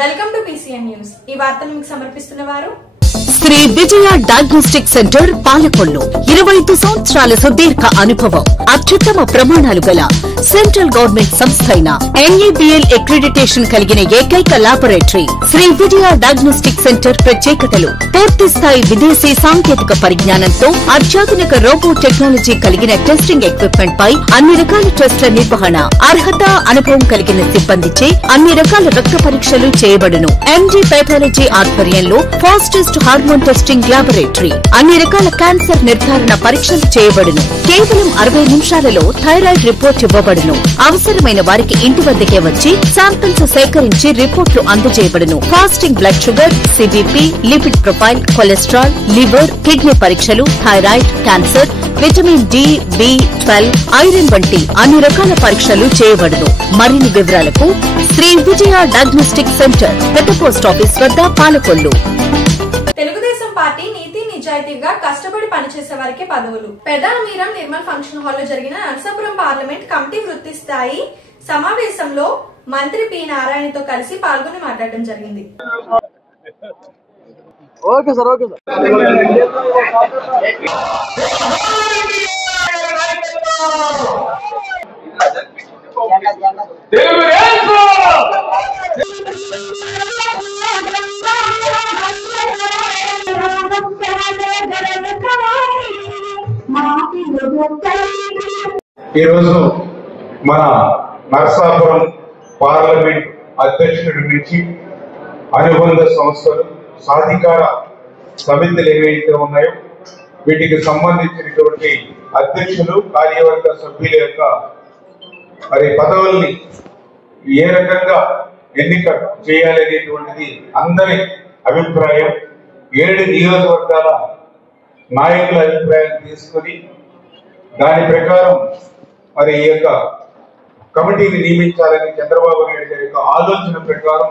Welcome to PCN news. ఈ వార్తను మీకు సమర్పిస్తున్న వారు శ్రీ విజయ డయాగ్నోస్టిక్ సెంటర్ పాలకొల్లు. 25 సంవత్సరాల సుదీర్ఘ అనుభవం, అత్యుత్తమ ప్రమాణాలు గల సెంట్రల్ గవర్నమెంట్ సంస్థ అయిన NABL అక్రిడిటేషన్ కలిగిన ఏకైక laboratory Shri Vijaya diagnostic centre. ప్రత్యేకతలు: పూర్తి స్థాయి విదేశీ సాంకేతిక పరిజ్ఞానంతో అత్యాధునిక రోబో టెక్నాలజీ కలిగిన టెస్టింగ్ ఎక్విప్మెంట్ పై అన్ని రకాల టెస్టుల నిర్వహణ, అర్హత, అనుభవం కలిగిన సిబ్బందిచే అన్ని రకాల రక్త పరీక్షలు చేయబడును. MD పెథాలజీ ఆధ్వర్యంలో ఫాస్టెస్ట్ హార్మోన్ టెస్టింగ్ లాబొరేటరీ, అన్ని రకాల క్యాన్సర్ నిర్ధారణ పరీక్షలు చేయబడును. కేవలం 60 నిమిషాలలో థైరాయిడ్ రిపోర్ట్ ఇవ్వబడును. అవసరమైన వారికి ఇంటి వద్దకే వచ్చి శాంపిల్స్ సేకరించి రిపోర్టులు అందజేయబడును. Fasting blood sugar, CBP, lipid profile, cholesterol, liver, kidney పరీక్షలు, thyroid, cancer, vitamin D, B12, iron వంటి అన్ని రకాల పరీక్షలు చేయబడును. మరిన్ని వివరాలకు శ్రీ విజయ డయాగ్నోస్టిక్ సెంటర్, పెద్ద పోస్ట్ ఆఫీస్ వద్ద, పాలకొల్లు. తెలుగుదేశం పార్టీ నీతి నిజాయితీగా కష్టపడి పనిచేసే వారికి పదవులు. పెద్ద మీరం నిర్మల్ ఫంక్షన్ హాల్ లో జరిగిన నరసాపురం పార్లమెంట్ కమిటీ వృత్తి స్థాయి సమావేశంలో మంత్రి P. నారాయణతో కలిసి పాల్గొని మాట్లాడడం జరిగింది. ఈరోజు మన నరసాపురం పార్లమెంట్ అధ్యక్షుడి నుంచి అనుబంధ సంస్థలు, సాధికార సమితులు ఏవైతే ఉన్నాయో వీటికి సంబంధించినటువంటి అధ్యక్షులు, కార్యవర్గ సభ్యుల యొక్క పదవుల్ని ఏ రకంగా ఎన్నిక చేయాలనేటువంటిది అందరి అభిప్రాయం. 7 నియోజకవర్గాల నాయకుల అభిప్రాయాన్ని తీసుకుని దాని ప్రకారం ఈ యొక్క కమిటీని నియమించాలని చంద్రబాబు నాయుడు గారి యొక్క ఆలోచన ప్రకారం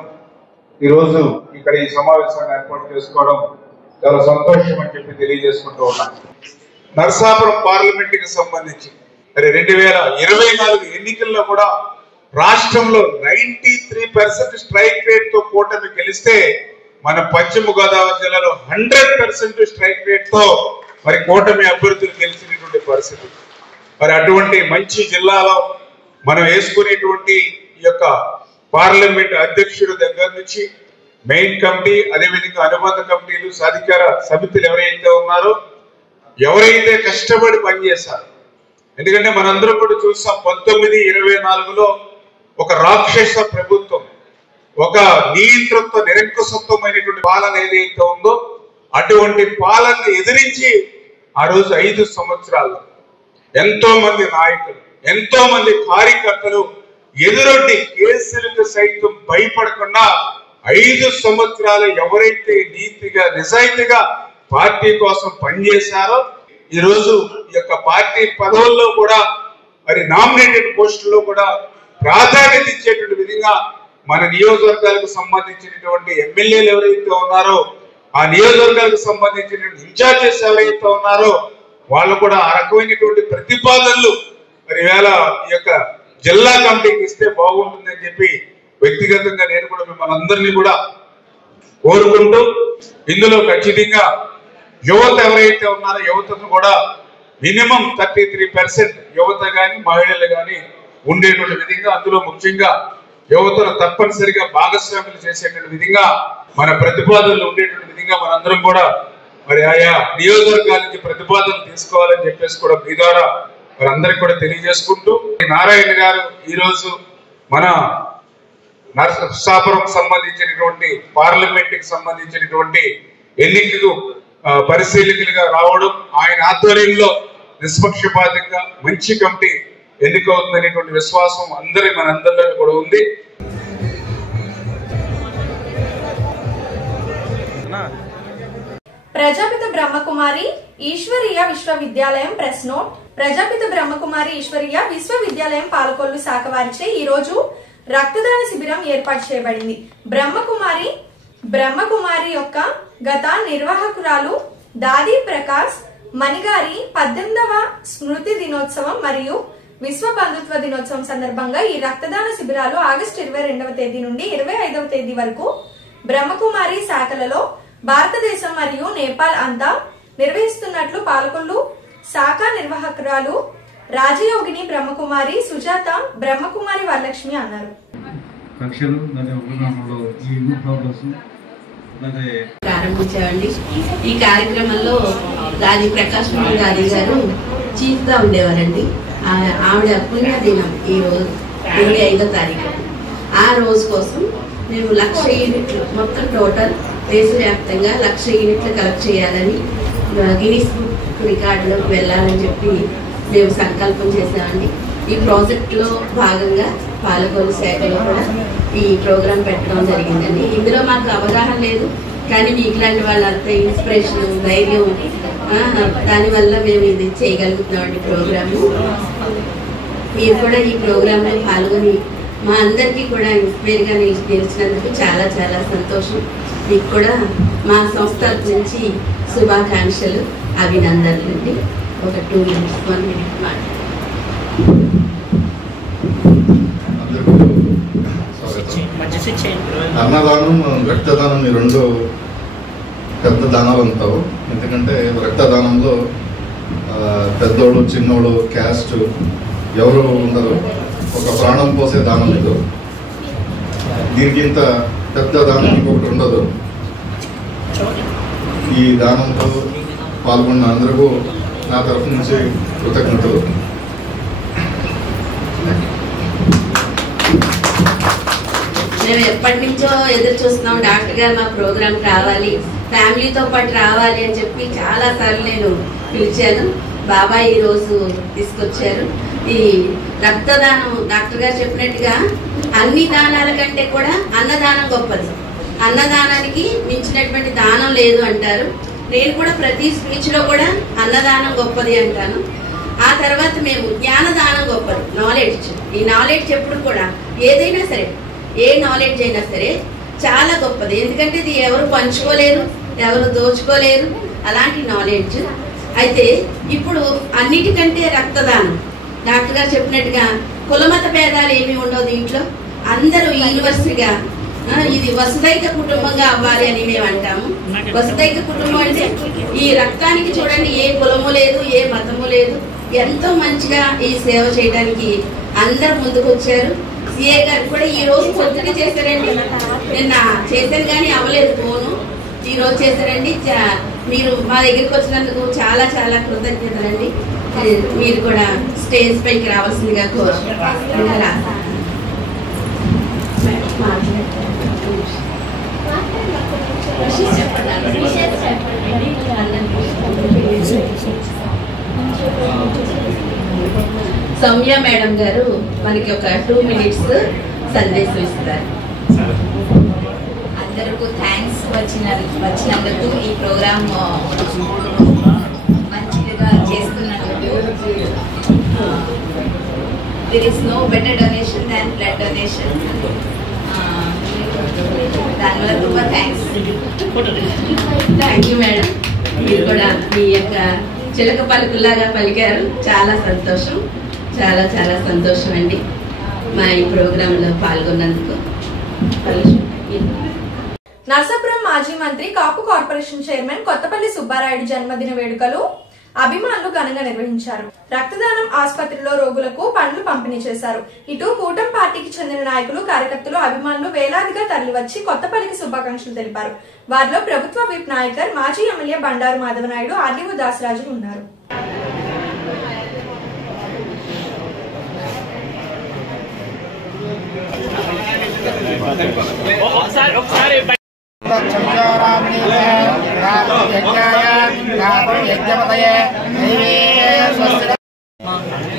ఈరోజు ఇక్కడ ఈ సమావేశాన్ని ఏర్పాటు చేసుకోవడం చాలా సంతోషం అని చెప్పి తెలియజేసుకుంటూ ఉన్నాను. నరసాపురం పార్లమెంట్ కి సంబంధించి 2024 ఎన్నికల్లో కూడా రాష్ట్రంలో 93% స్ట్రైక్ రేట్ తో కూటమి గెలిస్తే మన పశ్చిమ గోదావరి జిల్లాలో 100% స్ట్రైక్ రేట్ తో కూటమి అభ్యర్థులు గెలిచినటువంటి పరిస్థితి. అటువంటి మంచి జిల్లాలో మనం వేసుకునేటువంటి ఈ యొక్క పార్లమెంట్ అధ్యక్షుడి దగ్గర నుంచి మెయిన్ కమిటీ, అదేవిధంగా అనుబంధ కమిటీలు, సాధికార సమితులు ఎవరైతే ఉన్నారో, ఎవరైతే కష్టపడి పనిచేశారు. ఎందుకంటే మనందరం కూడా చూస్తాం 1924లో ఒక రాక్షస ప్రభుత్వం, ఒక నియంతృత్వ నిరంకుశత్వమైనటువంటి పాలన ఏదైతే ఉందో అటువంటి పాలన ఎదిరించి ఆ రోజు 5 సంవత్సరాల్లో ఎంతో మంది నాయకులు, ఎంతో మంది కార్యకర్తలు ఎదురొడ్డి కేసులకు సైతం భయపడకుండా 5 సంవత్సరాలు ఎవరైతే నీతిగా, నిజాయితీగా పార్టీ కోసం పనిచేశారో ఈ రోజు ఈ యొక్క పార్టీ పదవుల్లో కూడా నామినేటెడ్ పోస్టుల్లో కూడా ప్రాధాన్యత ఇచ్చేటువంటి విధంగా మన నియోజకవర్గాలకు సంబంధించినటువంటి ఎమ్మెల్యేలు ఎవరైతే ఉన్నారో, ఆ నియోజకవర్గాలకు సంబంధించిన ఇన్ఛార్జెస్ ఎవరైతే ఉన్నారో వాళ్ళు కూడా ఆ రకమైనటువంటి ప్రతిపాదనలు ఈవేళ ఈ యొక్క జిల్లా కమిటీకి ఇస్తే బాగుంటుందని చెప్పి వ్యక్తిగతంగా నేను కూడా మిమ్మల్ని అందరినీ కూడా కోరుకుంటూ, ఇందులో ఖచ్చితంగా యువత ఎవరైతే ఉన్నారో యువతను కూడా మినిమం 33% యువత కానీ మహిళలు కానీ ఉండేటువంటి విధంగా, అందులో ముఖ్యంగా యువతను తప్పనిసరిగా భాగస్వాములు చేసేటువంటి విధంగా మన ప్రతిపాదనలు ఉండేటువంటి విధంగా మనందరం కూడా ఆయా నియోజకవర్గాల నుంచి ప్రతిపాదనలు తీసుకోవాలని చెప్పేసి కూడా మీ ద్వారా అందరికి కూడా తెలియజేసుకుంటూ, నారాయణ గారు ఈరోజు మన నరసాపురం సంబంధించినటువంటి పార్లమెంట్ కి సంబంధించినటువంటి ఎన్నికకు పరిశీలకులుగా రావడం, ఆయన ఆధ్వర్యంలో నిష్పక్షపాతంగా మంచి కమిటీ ఎన్నికవుతుందనేటువంటి విశ్వాసం మనందరిలో కూడా ఉంది. ప్రజాపిత బ్రహ్మకుమారి ఈశ్వరీయ విశ్వవిద్యాలయం ప్రెస్ నోట్. ప్రజాపిత బ్రహ్మకుమారి ఈశ్వరీయ విశ్వవిద్యాలయం పాలకొల్లు శాఖ వారిచే ఈ రోజు రక్తదాన శిబిరం ఏర్పాటు చేయబడింది. బ్రహ్మకుమారి యొక్క గత నిర్వాహకురాలు దాది ప్రకాష్ మణిగారి 18వ స్మృతి దినోత్సవం మరియు విశ్వ బంధుత్వ దినోత్సవం సందర్భంగా ఈ రక్తదాన శిబిరాలు ఆగస్టు 22వ తేదీ నుండి 25వ తేదీ వరకు బ్రహ్మకుమారి శాఖలలో భారతదేశం మరియు నేపాల్ అంతా నిర్వహిస్తున్నట్లు పాలకొల్లు శాఖ నిర్వాహకురాలు రాజయోగిని బ్రహ్మకుమారి సుజాత బ్రహ్మకుమారి వరలక్ష్మి అన్నారు. ప్రారంభించామండి. ఈ కార్యక్రమంలో రాజీ ప్రకాష్ గారి గారు చీఫ్ గా ఉండేవారండి. ఆవిడ పుణ్యదినం ఈ రోజు 25వ తారీఖు. ఆ రోజు కోసం మేము 1,00,000 యూనిట్లు మొత్తం టోటల్ దేశవ్యాప్తంగా 1,00,000 యూనిట్లు కలెక్ట్ చేయాలని గిన్నిస్ బుక్ రికార్డులోకి వెళ్ళాలని చెప్పి మేము సంకల్పం చేసామండి. ఈ ప్రాజెక్టులో భాగంగా పాలకొల్లు శాఖలో కూడా ఈ ప్రోగ్రాం పెట్టడం జరిగిందండి. ఇందులో మాకు అవగాహన లేదు, కానీ మీకు ఇలాంటి వాళ్ళంతా ఇన్స్పిరేషన్, ధైర్యం, దానివల్ల మేము ఇది చేయగలుగుతున్నామండి ప్రోగ్రాము. మీరు కూడా ఈ ప్రోగ్రాంలో పాల్గొని మా అందరికీ కూడా ఇన్స్పైర్గా నిలిచినందుకు చాలా చాలా సంతోషం. మీకు కూడా మా సంస్థ నుంచి శుభాకాంక్షలు, అభినందనలు అండి. ఒక 2 minutes 1 minute మాట్లాడండి. అన్నదానం, రక్తదానం ఈ 2 పెద్ద దానాలు అంటావు. ఎందుకంటే రక్తదానంలో పెద్దోడు చిన్నోడు క్యాస్ట్ ఎవరు ఉండరు. ఒక ప్రాణం పోసే దానం ఇది. దీనికి ఇంత పెద్ద దానం ఇంకొకటి ఉండదు. ఈ దానంలో పాల్గొన్న అందరికీ నా తరఫు నుంచి కృతజ్ఞతలు. మేము ఎప్పటి నుంచో ఎదురు చూస్తున్నాం, డాక్టర్ గారు మా ప్రోగ్రామ్ రావాలి, ఫ్యామిలీతో పాటు రావాలి అని చెప్పి చాలా సార్లు నేను పిలిచాను. బాబా ఈ రోజు తీసుకొచ్చారు. ఈ రక్తదానం డాక్టర్ గారు చెప్పినట్టుగా అన్ని దానాల కంటే కూడా అన్నదానం గొప్పది. అన్నదానానికి మించినటువంటి దానం లేదు అంటారు. నేను కూడా ప్రతి స్పీచ్ లో కూడా అన్నదానం గొప్పది అంటాను. ఆ తర్వాత మేము జ్ఞానదానం గొప్పది, నాలెడ్జ్. ఈ నాలెడ్జ్ ఎప్పుడు కూడా ఏదైనా సరే, ఏ నాలెడ్జ్ అయినా సరే చాలా గొప్పది. ఎందుకంటే ఇది ఎవరు పంచుకోలేరు, ఎవరు దోచుకోలేరు, అలాంటి నాలెడ్జ్. అయితే ఇప్పుడు అన్నిటికంటే రక్తదానం, డాక్టర్ గారు చెప్పినట్టుగా కులమత భేదాలు ఏమీ ఉండవు దీంట్లో. అందరూ యూనివర్సిటీగా ఇది వసుదైక కుటుంబంగా అవ్వాలి అని మేము అంటాము. వసుదైక కుటుంబం అంటే ఈ రక్తానికి చూడండి, ఏ కులము లేదు, ఏ మతము లేదు. ఎంతో మంచిగా ఈ సేవ చేయడానికి అందరు ముందుకు వచ్చారు. సిఏ గారు కూడా ఈ రోజు పొద్దున చేశారండి. నిన్న చేశారు కానీ అవ్వలేదు ఫోను. ఈ రోజు చేశారండి. మీరు మా దగ్గరికి వచ్చినందుకు చాలా చాలా కృతజ్ఞతలండి. మీరు కూడా స్టేజ్ పైకి రావాల్సిందిగా కోరుతున్నారా. సౌమ్య మేడం గారు మనకి ఒక 2 minutes సందేశం ఇస్తారు. అందరికీ థ్యాంక్స్ వచ్చినందుకు, ఈ ప్రోగ్రామ్ మంచిగా చేస్తున్నందుకు. there is no better donation than blood donation. దానివల్ల ತುಂಬ థ్యాంక్స్. Thank you madam. మీరు కూడా మీ యొక్క చిలక పలుకుల్లాగా పలికారు. చాలా సంతోషం, చాలా చాలా సంతోషం అండి మా ఈ ప్రోగ్రాంలో పాల్గొన్నందుకు. నర్సాపురం మాజీ మంత్రి కాపు కార్పొరేషన్ చైర్మన్ కొత్తపల్లి సుబ్బారాయుడు జన్మదిన వేడుకలు అభిమానులు ఘనంగా నిర్వహించారు. రక్తదానం ఆసుపత్రిలో రోగులకు పండ్లు పంపిణీ చేశారు. ఇటు కూటమి పార్టీకి చెందిన నాయకులు, కార్యకర్తలు, అభిమానులు వేలాదిగా తరలివచ్చి కొత్తపల్లికి శుభాకాంక్షలు తెలిపారు. వారిలో ప్రభుత్వ విప్ నాయకర్, మాజీ ఎమ్మెల్యే బండారు మాధవనాయుడు, ఆర్డీఓ దాసరాజు ఉన్నారు.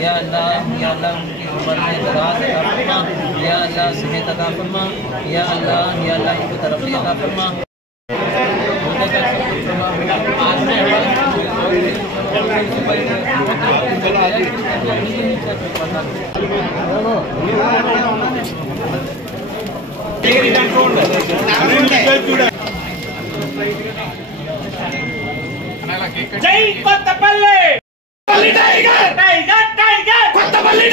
या अल्लाह उनकी उम्र में दराज अता फरमा, या अल्लाह सेहत अता फरमा, या अल्लाह इनको तरक्की अता फरमा। జై Kothapalli tiger tiger tiger Kothapalli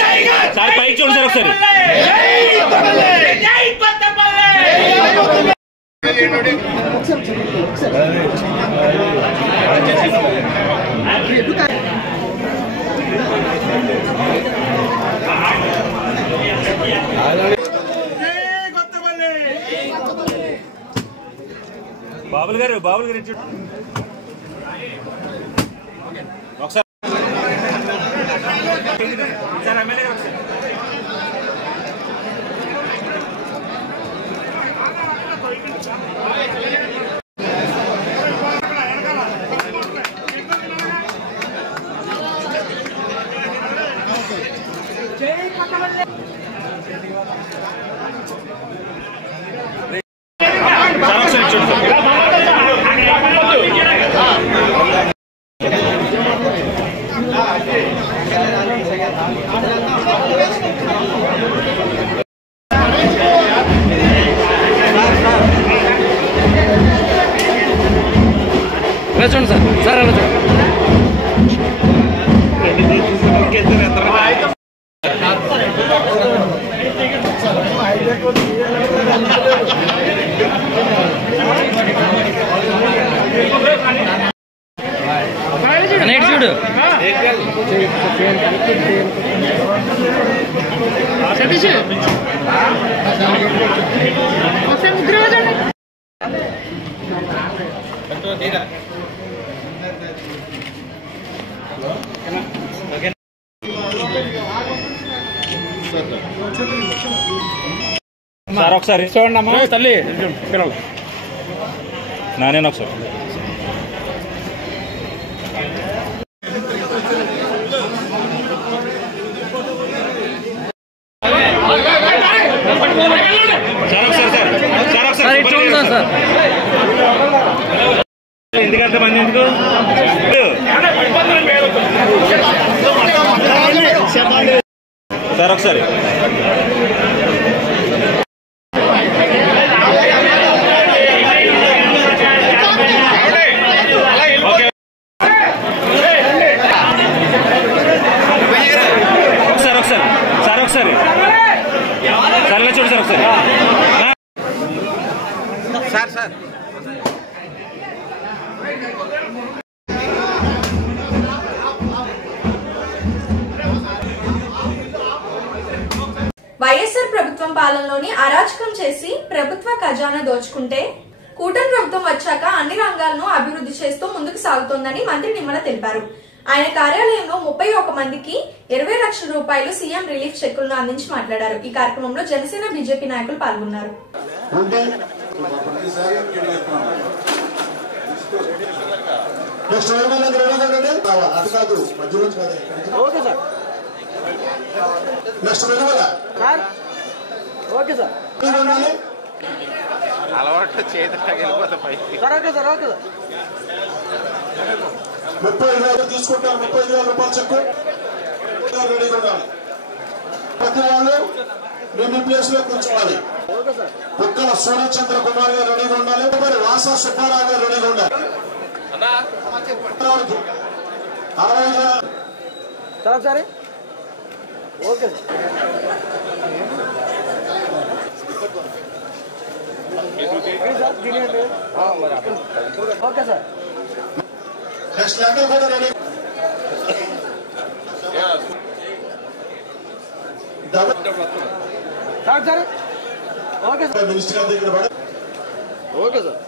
Babul గారు ఒకసారి ఎమ్మెల్యే చూడండి సార్ అలా చూడండి. చూడు సతీష్ ఒకసారి ముగ్గురు సార్ ఒకసారి చూడండి అమ్మా తల్లి పిల్లలు నానేను ఒకసారి ఎందుకంత మంది ఎందుకు సార్ ఒకసారి చూడు సార్ ఒకసారి సార్ వైఎస్ఆర్ ప్రభుత్వం పాలనలోని అరాచకం చేసి ప్రభుత్వ ఖజానా దోచుకుంటే కూటమి ప్రభుత్వం వచ్చాక అన్ని రంగాలను అభివృద్ధి చేస్తూ ముందుకు సాగుతోందని మంత్రి నిమ్మల తెలిపారు. ఆయన కార్యాలయంలో 31 మందికి 20 లక్షల రూపాయలు సీఎం రిలీఫ్ చెక్కులను అందించి మాట్లాడారు. ఈ కార్యక్రమంలో జనసేన బీజేపీ నాయకులు పాల్గొన్నారు. అలవాటు చేతిలోకి పైకి 35,000 తీసుకుంటారు. 35,000 రూపాయలు చెక్కు రెడీగా ఉండాలి. ప్రతి వాళ్ళు మీ ప్లేస్ లో కూర్చోవాలి. కుక్కల సూర్యచంద్ర కుమార్ గారు రెడీగా ఉండాలి. మరి వాసా సుబ్బారావు గారు రెడీగా ఉండాలి. 60,000 okay okay sir. Next letter కూడా రెడీ. Okay sir. మినిస్టర్ గారి దగ్గర ఓకే సార్.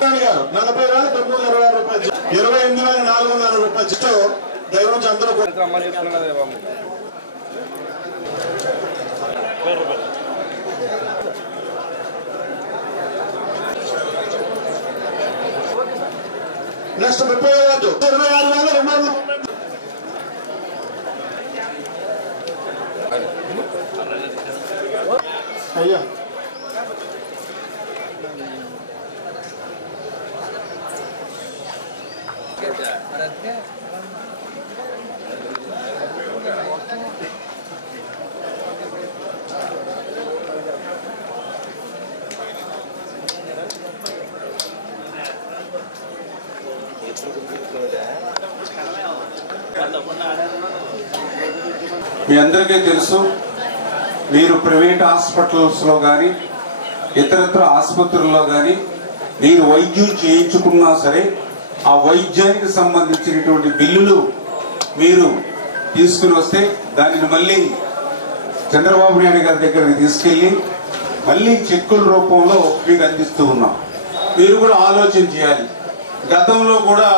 40,926 రూపాయలు 28,400 రూపాయలు చిట్టు దగ్గర నుంచి అందరూ నెక్స్ట్ 30,000 26,200 అయ్యా మీ అందరికీ తెలుసు మీరు ప్రైవేట్ హాస్పిటల్స్లో కానీ ఇతరత్ర ఆసుపత్రుల్లో కానీ మీరు వైద్యం చేయించుకున్నా సరే ఆ వైద్యానికి సంబంధించినటువంటి బిల్లులు మీరు తీసుకుని వస్తే దానిని మళ్ళీ చంద్రబాబు నాయుడు గారి దగ్గరికి తీసుకెళ్లి మళ్ళీ చెక్కుల రూపంలో మీకు అందిస్తూ ఉన్నాం. మీరు కూడా ఆలోచన చేయాలి. గతంలో కూడా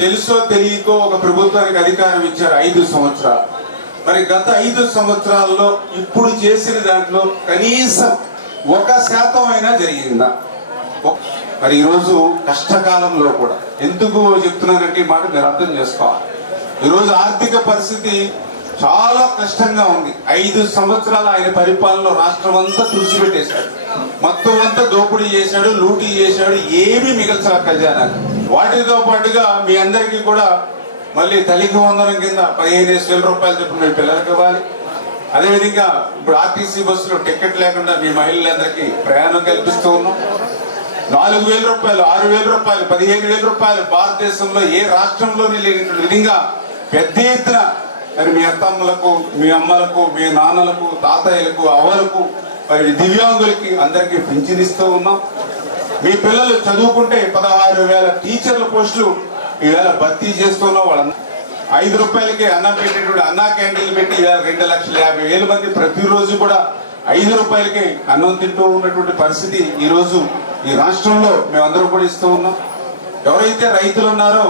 తెలుసో తెలియకో ఒక ప్రభుత్వానికి అధికారం ఇచ్చారు 5 సంవత్సరాలు. మరి గత 5 సంవత్సరాల్లో ఇప్పుడు చేసిన దాంట్లో కనీసం 1% అయినా జరిగిందా? మరి ఈరోజు కష్టకాలంలో కూడా ఎందుకు చెప్తున్నానంటే మాట మీరు అర్థం చేసుకోవాలి. ఈరోజు ఆర్థిక పరిస్థితి చాలా కష్టంగా ఉంది. 5 సంవత్సరాలు ఆయన పరిపాలనలో రాష్ట్రం అంతా తుడిచిపెట్టేశాడు. మొత్తం అంతా దోపిడీ చేశాడు, లూటీ చేశాడు, ఏమీ మిగల్చా ఖజానా. వాటితో పాటుగా మీ అందరికీ కూడా మళ్ళీ తల్లికి వందనం కింద 15,000 రూపాయలు చెప్పిన మీ పిల్లలకి ఇవ్వాలి. అదేవిధంగా ఇప్పుడు ఆర్టీసీ బస్సులో టికెట్ లేకుండా మీ మహిళలందరికీ ప్రయాణం కల్పిస్తూ ఉన్నాం. 4,000 రూపాయలు, 6,000 రూపాయలు, 15,000 రూపాయలు భారతదేశంలో ఏ రాష్ట్రంలోనే లేనటువంటి విధంగా పెద్ద ఎత్తున మరి మీ అత్తమ్మలకు, మీ అమ్మలకు, మీ నాన్నలకు, తాతయ్యలకు, అవ్వలకు, మరి దివ్యాంగులకి అందరికీ పింఛనిస్తూ ఉన్నాం. మీ పిల్లలు చదువుకుంటే 16,000 టీచర్ల పోస్టులు ఈవేళ భర్తీ చేస్తున్నాం. వాళ్ళ 5 రూపాయలకి అన్నం పెట్టేటువంటి అన్నా క్యాంటీన్లు పెట్టి ఈవేళ 2,50,000 మంది ప్రతిరోజు కూడా 5 రూపాయలకి అన్నం తింటూ ఉన్నటువంటి పరిస్థితి ఈరోజు ఈ రాష్ట్రంలో మేమందరం కూడా ఇస్తూ ఉన్నాం. ఎవరైతే రైతులు ఉన్నారో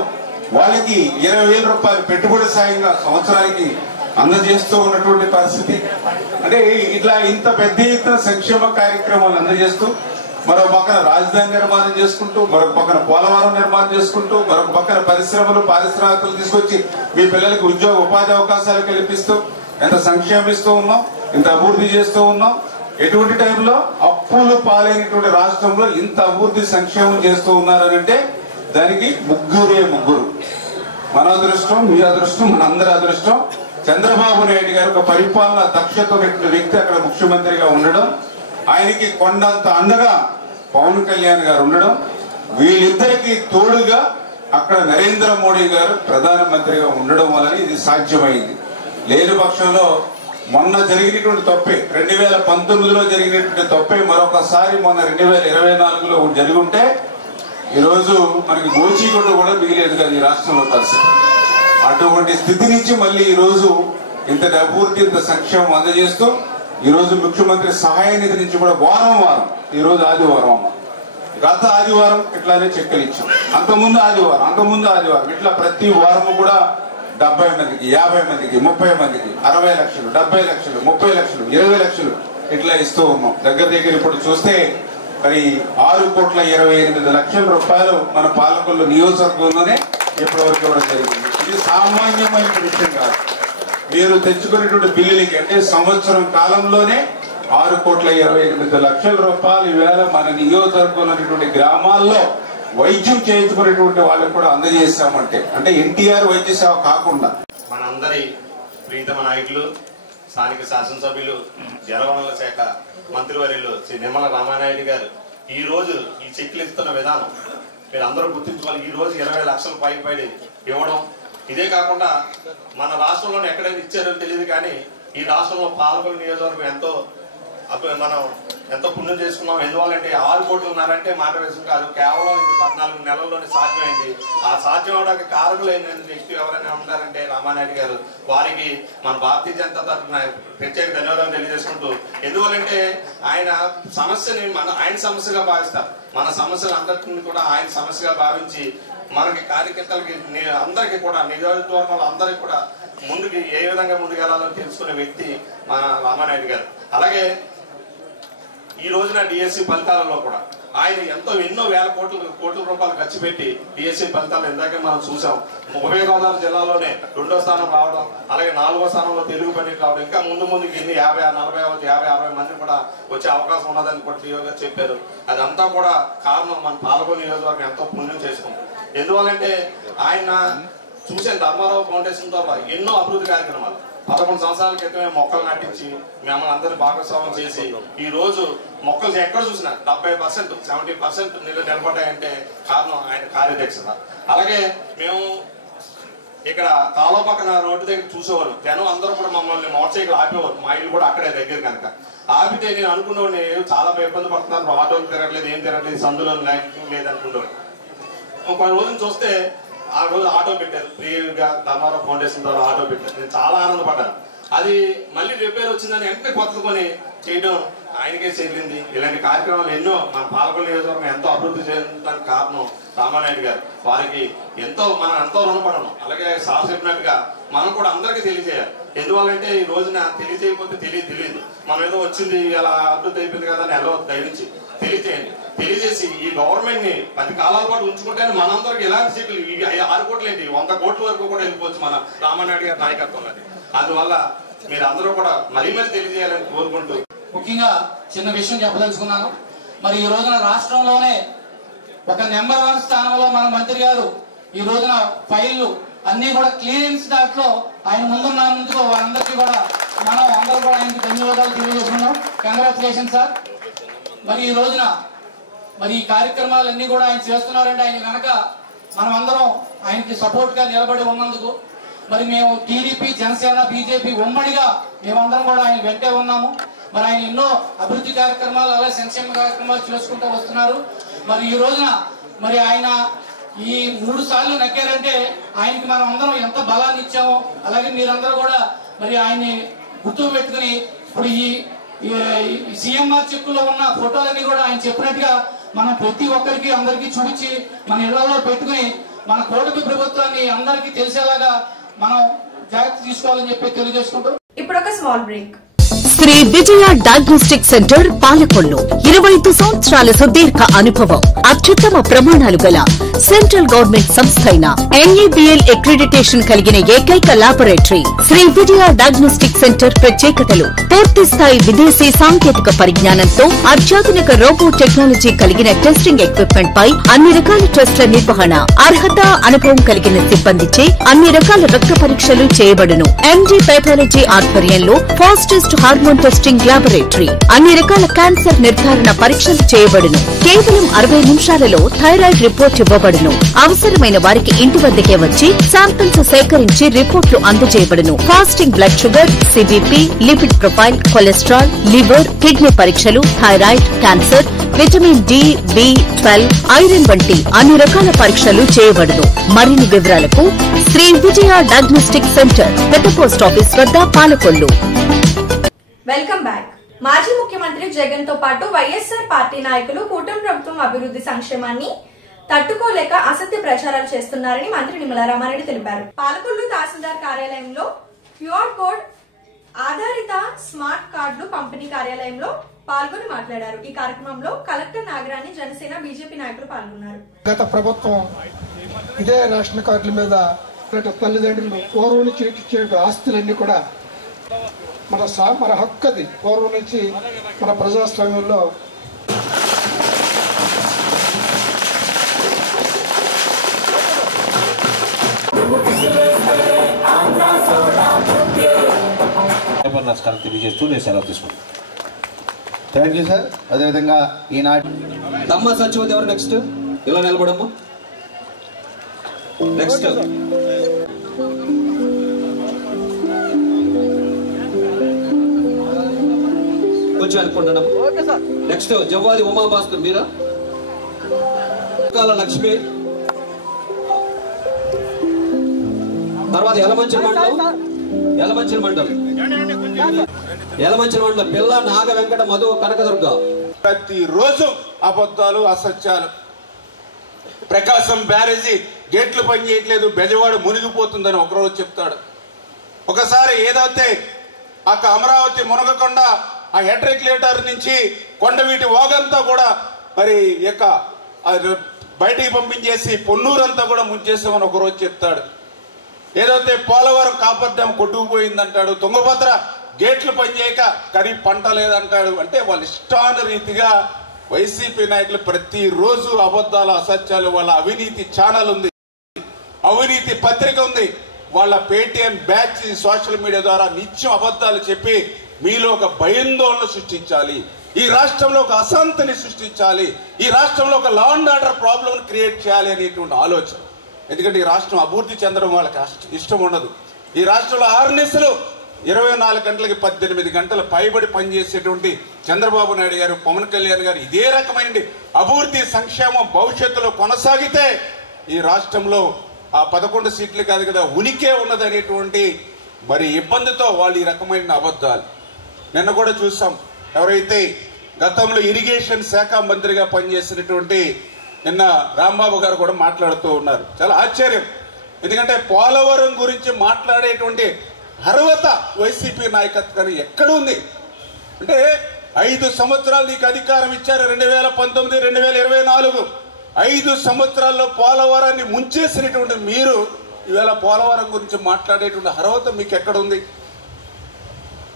వాళ్ళకి 20,000 రూపాయలు పెట్టుబడి సాయంగా సంవత్సరానికి అందజేస్తూ ఉన్నటువంటి పరిస్థితి. అంటే ఇట్లా ఇంత పెద్ద ఎత్తున సంక్షేమ కార్యక్రమాలు అందజేస్తూ మరో పక్కన రాజధాని నిర్మాణం చేసుకుంటూ, మరొక పక్కన పోలవరం నిర్మాణం చేసుకుంటూ, మరొక పక్కన పరిశ్రమలు, పారిశ్రామికలు తీసుకొచ్చి మీ పిల్లలకి ఉద్యోగ ఉపాధి అవకాశాలు కల్పిస్తూ ఎంత సంక్షేమిస్తూ ఉన్నాం, ఇంత అభివృద్ధి చేస్తూ ఉన్నాం. ఎటువంటి టైంలో అప్పులు పాలైనటువంటి రాష్ట్రంలో ఇంత అభివృద్ధి సంక్షేమం చేస్తూ ఉన్నారనంటే దానికి ముగ్గురు. మన అదృష్టం, మీ అదృష్టం, మనందరి అదృష్టం. చంద్రబాబు నాయుడు గారు ఒక పరిపాలన దక్షత ఉన్నటువంటి వ్యక్తి అక్కడ ముఖ్యమంత్రిగా ఉండడం, ఆయనకి కొండంత అండగా పవన్ కళ్యాణ్ గారు ఉండడం, వీళ్ళిద్దరికీ తోడుగా అక్కడ నరేంద్ర మోడీ గారు ప్రధానమంత్రిగా ఉండడం వలన ఇది సాధ్యమైంది. లేని పక్షంలో మొన్న జరిగినటువంటి తప్పే, 2019లో జరిగినటువంటి తప్పే మరొకసారి మొన్న 2024లో జరిగి ఉంటే ఈరోజు మనకి గోచిగుడ్డ కూడా మిగిలేదు కదా ఈ రాష్ట్రంలో పరిస్థితి. అటువంటి స్థితి నుంచి మళ్ళీ ఈరోజు ఇంత అభివృద్ధి, ఇంత సంక్షేమం అందజేస్తూ ఈరోజు ముఖ్యమంత్రి సహాయ నిధి నుంచి కూడా వారం ఈరోజు ఆదివారం అమ్మ, గత ఆదివారం ఇట్లానే చెక్కులు ఇచ్చాం, అంతకుముందు ఆదివారం ఇట్లా ప్రతి వారము కూడా 70 మందికి, 50 మందికి, 30 మందికి 60 లక్షలు, 70 లక్షలు, 30 లక్షలు, 20 లక్షలు ఇట్లా ఇస్తూ ఉన్నాం. దగ్గర ఇప్పుడు చూస్తే మరి 6,28,00,000 రూపాయలు మన పాలకొల్లు నియోజకవర్గంలోనే ఇప్పటివరకు ఇవ్వడం జరిగింది. ఇది సామాన్యమైన విషయం కాదు. మీరు తెచ్చుకునేటువంటి బిల్లులకి అంటే సంవత్సరం కాలంలోనే 6,28,00,000 రూపాయలు ఈవేళ మన నియోజకవర్గంలోని గ్రామాల్లో వైద్యం చేయించుకునేటువంటి వాళ్ళకి కూడా అందజేశామంటే అంటే ఎన్టీఆర్ వైద్య సేవ కాకుండా మనందరి ప్రీతమ నాయకులు, స్థానిక శాసనసభ్యులు, జలవనరుల శాఖ మంత్రివర్యులు శ్రీ నిమ్మల రామానాయుడు గారు ఈ రోజు ఈ చెక్లు ఇస్తున్న విధానం మీరు అందరూ గుర్తించుకోవాలి. ఈ రోజు 20 లక్షల పైబడి ఇవ్వడం, ఇదే కాకుండా మన రాష్ట్రంలోనే ఎక్కడైనా ఇచ్చారో తెలియదు కానీ ఈ రాష్ట్రంలో పాలకొల్లు నియోజకవర్గం మనం ఎంతో పుణ్యం చేసుకున్నాం. ఎందువల్లంటే 6 కోట్లు ఉన్నారంటే మాట వేసం కాదు, కేవలం ఇది 14 నెలల్లోనే సాధ్యమైంది. ఆ సాధ్యం అవడానికి కారకులైన వ్యక్తి ఎవరైనా ఉంటారంటే రామానాయుడు గారు. వారికి మన భారతీయ జనతా తరఫున ప్రత్యేక ధన్యవాదాలు తెలియజేసుకుంటూ, ఎందువల్లంటే ఆయన సమస్యని ఆయన సమస్యగా భావిస్తారు. మన సమస్యలు అందరినీ కూడా ఆయన సమస్యగా భావించి మనకి కార్యకర్తలకి అందరికీ కూడా నియోజకవర్గంలో అందరికీ కూడా ముందుకి ఏ విధంగా ముందుకెళ్లాలని తెలుసుకునే వ్యక్తి మన రామానాయుడు గారు. అలాగే ఈ రోజున డిఎస్సి ఫలితాలలో కూడా ఆయన ఎన్నో వేల కోట్ల రూపాయలు ఖర్చు పెట్టి డిఎస్సి ఫలితాలు ఇందాకే మనం చూసాం. ఉభయ గోదావరి జిల్లాలోనే 2వ స్థానం రావడం, అలాగే 4వ స్థానంలో తెలుగు పండిట్ రావడం, ఇంకా ముందుకి ఇన్ని 50-60 మంది కూడా వచ్చే అవకాశం ఉన్నదని కూడా టీఓగా చెప్పారు. అదంతా కూడా కారణం మన పాలకొల్లు నియోజకవర్గం ఎంతో పుణ్యం చేసుకుంటాం. ఎందువల్లంటే ఆయన చూసే ధర్మారావు ఫౌండేషన్ ద్వారా ఎన్నో అభివృద్ధి కార్యక్రమాలు 11 సంవత్సరాల క్రితమే మొక్కలు నాటించి మిమ్మల్ని అందరినీ భాగస్వామ్యం చేసి ఈ రోజు మొక్కలు ఎక్కడ చూసినా 70%, 70% నిలబడ్డాయంటే కారణం ఆయన కార్యదక్షత. అలాగే మేము ఇక్కడ కాలువ పక్కన రోడ్డు దగ్గర చూసేవారు జనం అందరూ కూడా మమ్మల్ని మోటార్ సైకిల్ ఆపేవారు. మా ఇల్లు కూడా అక్కడే దగ్గర కనుక ఆపితే నేను అనుకునేవాడిని చాలా ఇబ్బంది పడుతున్నారు, ఆటోలు తిరగట్లేదు, ఏం తిరగట్లేదు, సందులో లేదు అనుకునేవాడు. ఒక రోజున చూస్తే ఆ రోజు ఆటో పెట్టారు, ఫ్రీగా ధర్మారావు ఫౌండేషన్ ద్వారా ఆటో పెట్టారు. నేను చాలా ఆనందపడ్డాను. అది మళ్ళీ రిపేర్ వచ్చిందని వెంటనే కొత్త కొని చేయడం ఆయనకే చెల్లింది. ఇలాంటి కార్యక్రమాలు ఎన్నో మన పాలకొల్లు నియోజకవర్గం ఎంతో అభివృద్ధి చేయడానికి కారణం రామానాయుడు గారు. వారికి మనం ఎంతో రుణపడను. అలాగే సార్ చెప్పినట్టుగా మనం కూడా అందరికీ తెలియజేయాలి. ఎందువల్లంటే ఈ రోజున తెలియజేయకపోతే తెలియదు. మనం ఏదో వచ్చింది ఇలా అభివృద్ధి అయిపోయింది కదా అని ఎలా దయవించి తెలియజేయండి. తెలియజేసి ఈ గవర్నమెంట్ ని 10 కాలాల పాటు ఉంచుకుంటే మనందరికి ఎలాంటి సీట్లు 6 కోట్లు ఏంటి 100 కోట్ల వరకు కూడా వెళ్ళిపోవచ్చు మన రామానాయుడు గారి నాయకత్వంలో. అందువల్ల మీరు అందరూ కూడా మరీ తెలియజేయాలని కోరుకుంటూ ముఖ్యంగా చిన్న విషయం చెప్పదలుచుకున్నాను. మరి ఈ రోజున రాష్ట్రంలోనే ఒక నెంబర్ 1 స్థానంలో మన మంత్రి గారు ఈ రోజున ఫైళ్లు అన్ని కూడా క్లియరెన్స్ దాంట్లో ఆయన ముందున్నందుకు వారందరికీ కూడా మనం అందరూ కూడా ఆయనకి ధన్యవాదాలు తెలియజేసుకున్నాం. Congratulation sir. మరి ఈ రోజున మరి ఈ కార్యక్రమాలన్నీ కూడా ఆయన చేస్తున్నారంటే ఆయన వెనక మనం అందరం ఆయనకి సపోర్ట్ గా నిలబడి ఉన్నందుకు మరి మేము టీడీపీ, జనసేన, బీజేపీ ఉమ్మడిగా మేమందరం కూడా ఆయన వెంటే ఉన్నాము. మరి ఆయన ఎన్నో అభివృద్ధి కార్యక్రమాలు అలాగే సంక్షేమ కార్యక్రమాలు చేసుకుంటూ వస్తున్నారు. మరి ఈ రోజున మరి ఆయన ఈ 3 సార్లు నక్కారంటే ఆయనకి మనం అందరం ఎంత బలాన్ని ఇచ్చామో అలాగే మీరందరూ కూడా మరి ఆయన్ని గుర్తు పెట్టుకుని ఇప్పుడు ఈ సీఎంఆర్ చెక్కులో ఉన్న ఫోటోలన్నీ కూడా ఆయన చెప్పినట్టుగా మనం ప్రతి ఒక్కరికి అందరికీ చూపించి మన ఇళ్లలో పెట్టుకుని మన కూటమి ప్రభుత్వాన్ని అందరికీ తెలిసేలాగా మనం జాగ్రత్త తీసుకోవాలని చెప్పి తెలియజేసుకుంటూ ఇప్పుడు ఒక small break. Shri Vijaya diagnostic centre Palakollu 25 సంవత్సరాల సుదీర్ఘ అనుభవం, అత్యుత్తమ ప్రమాణాలు గల సెంట్రల్ గవర్నమెంట్ సంస్థ అయిన NABL అక్రిడిటేషన్ కలిగిన ఏకైక laboratory. Shri Vijaya diagnostic centre ప్రత్యేకతలు: పూర్తి స్థాయి విదేశీ సాంకేతిక పరిజ్ఞానంతో అత్యాధునిక రోబో టెక్నాలజీ కలిగిన టెస్టింగ్ ఎక్విప్మెంట్ పై అన్ని రకాల టెస్టుల నిర్వహణ, అర్హత, అనుభవం కలిగిన సిబ్బందిచే అన్ని రకాల రక్త పరీక్షలు చేయబడును. MD పెథాలజీ ఆధ్వర్యంలో ఫాస్టెస్ట్ హార్మోన్ టెస్టింగ్ లాబొరేటరీ. అన్ని రకాల క్యాన్సర్ నిర్ధారణ పరీక్షలు చేయబడును. కేవలం 60 నిమిషాలలో థైరాయిడ్ రిపోర్ట్ ఇవ్వబడును. అవసరమైన వారికి ఇంటి వద్దకే వచ్చి శాంపిల్స్ సేకరించి రిపోర్టులు అందజేయబడును. Fasting blood sugar, CBP, lipid profile, cholesterol, liver, kidney పరీక్షలు, thyroid, cancer, vitamin D, B12, iron వంటి అన్ని రకాల పరీక్షలు చేయబడును. మరిన్ని వివరాలకు శ్రీ విజయ డయాగ్నోస్టిక్ సెంటర్, పెద్ద పోస్ట్ ఆఫీస్ వద్ద, పాలకొల్లు. Welcome back. మాజీ ముఖ్యమంత్రి జగన్ తో పాటు వైఎస్ఆర్ పార్టీ నాయకులు కూటమి ప్రభుత్వం అభివృద్ధి సంక్షేమాన్ని తట్టుకోలేక అసత్య ప్రచారాలు చేస్తున్నారని మంత్రి నిమ్మల రామారెడ్డి తెలిపారు. పాలకొల్లు తహసీల్దార్ కార్యాలయంలో క్యూఆర్ కోడ్ ఆధారిత స్మార్ట్ కార్డులు పంపిణీ కార్యాలయంలో పాల్గొని మాట్లాడారు. ఈ కార్యక్రమంలో కలెక్టర్ నాగరాణి, జనసేన, బీజేపీ నాయకులు పాల్గొన్నారు. గత ప్రభుత్వం ఇదే రేషన్ కార్డుల మీద తల్లిదండ్రులు పూర్వం నుంచి ఇచ్చే ఆస్తులన్నీ కూడా మన హక్కు. అది పూర్వం నుంచి మన ప్రజాస్వామ్యంలో తెలియజేస్తూ నేను సెలవు తీసుకుంటాను. Thank you sir. అదేవిధంగా ఈనాటి తమ్మ సచివతి ఎవరు నెక్స్ట్ ఇలా నిలబడమ్మా. నెక్స్ట్ కొంచెం అనుకుంటున్నాం. నెక్స్ట్ జవ్వాది ఉమాభాస్కర్ మీరా, లక్ష్మి, తర్వాత యలమంచిలి మండలం పిల్ల నాగ వెంకట మధు కనకదుర్గ. ప్రతిరోజు అబద్ధాలు, అసత్యాలు. ప్రకాశం బ్యారేజీ గేట్లు పనిచేయట్లేదు, బెజవాడ మునిగిపోతుందని ఒకరోజు చెప్తాడు. ఒకసారి ఏదైతే అమరావతి మునగకుండా ఆ హెడ్రెక్యులేటర్ నుంచి కొండవీటి వాగంతా కూడా మరి బయటికి పంపించేసి పొన్నూరంతా కూడా ముంచేసామని ఒకరోజు చెప్తాడు. ఏదైతే పోలవరం కాపర్ డ్యాం కొట్టుకుపోయిందంటాడు. తుంగభద్ర గేట్లు పనిచేయక ఖరీఫ్ పంట లేదంటాడు. అంటే వాళ్ళ ఇష్టానురీతిగా వైసీపీ నాయకులు ప్రతిరోజు అబద్ధాలు, అసత్యాలు. వాళ్ళ అవినీతి ఛానల్ ఉంది, అవినీతి పత్రిక ఉంది, వాళ్ళ పేటీఎం బ్యాచ్ సోషల్ మీడియా ద్వారా నిత్యం అబద్ధాలు చెప్పి మీలో ఒక భయాందోళన సృష్టించాలి, ఈ రాష్ట్రంలో ఒక అశాంతిని సృష్టించాలి, ఈ రాష్ట్రంలో ఒక law and order problem create చేయాలి అనేటువంటి ఆలోచన. ఎందుకంటే ఈ రాష్ట్రం అభివృద్ధి చెందడం వాళ్ళకి ఇష్టం ఉండదు. ఈ రాష్ట్రంలో ఆర్ఎన్ఎస్లు 24 గంటలకి 18 గంటలు పైబడి పనిచేసేటువంటి చంద్రబాబు నాయుడు గారు, పవన్ కళ్యాణ్ గారు ఇదే రకమైన అభివృద్ధి సంక్షేమం భవిష్యత్తులో కొనసాగితే ఈ రాష్ట్రంలో ఆ 11 సీట్లు కాదు కదా ఉనికే ఉన్నది అనేటువంటి మరి ఇబ్బందితో వాళ్ళు ఈ రకమైన అబద్ధాలు. నిన్న కూడా చూసాం, ఎవరైతే గతంలో ఇరిగేషన్ శాఖ మంత్రిగా పనిచేసినటువంటి నిన్న రాంబాబు గారు కూడా మాట్లాడుతూ ఉన్నారు. చాలా ఆశ్చర్యం. ఎందుకంటే పోలవరం గురించి మాట్లాడేటువంటి అర్హత వైసీపీ నాయకత్వానికి ఎక్కడ ఉంది? అంటే 5 సంవత్సరాలు నీకు అధికారం ఇచ్చారు, 2019, 2024. 5 సంవత్సరాల్లో పోలవరాన్ని ముంచేసినటువంటి మీరు ఈవేళ పోలవరం గురించి మాట్లాడేటువంటి అర్హత మీకు ఎక్కడ ఉంది?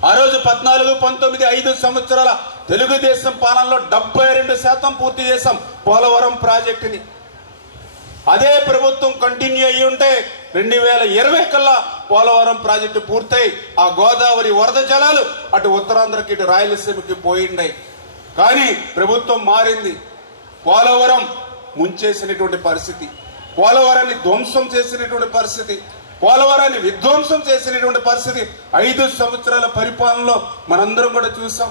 ఆ రోజు 14, 19, 5 సంవత్సరాల తెలుగుదేశం పాలనలో 72% పూర్తి చేశాం పోలవరం ప్రాజెక్టుని. అదే ప్రభుత్వం కంటిన్యూ అయ్యి ఉంటే 2020 కల్లా పోలవరం ప్రాజెక్టు పూర్తయి ఆ గోదావరి వరద జలాలు అటు ఉత్తరాంధ్రకి ఇటు రాయలసీమకి పోయిండాయి. కానీ ప్రభుత్వం మారింది. పోలవరం ముంచేసినటువంటి పరిస్థితి, పోలవరాన్ని ధ్వంసం చేసినటువంటి పరిస్థితి, పోలవరాన్ని విధ్వంసం చేసినటువంటి పరిస్థితి 5 సంవత్సరాల పరిపాలనలో మనందరం కూడా చూసాం.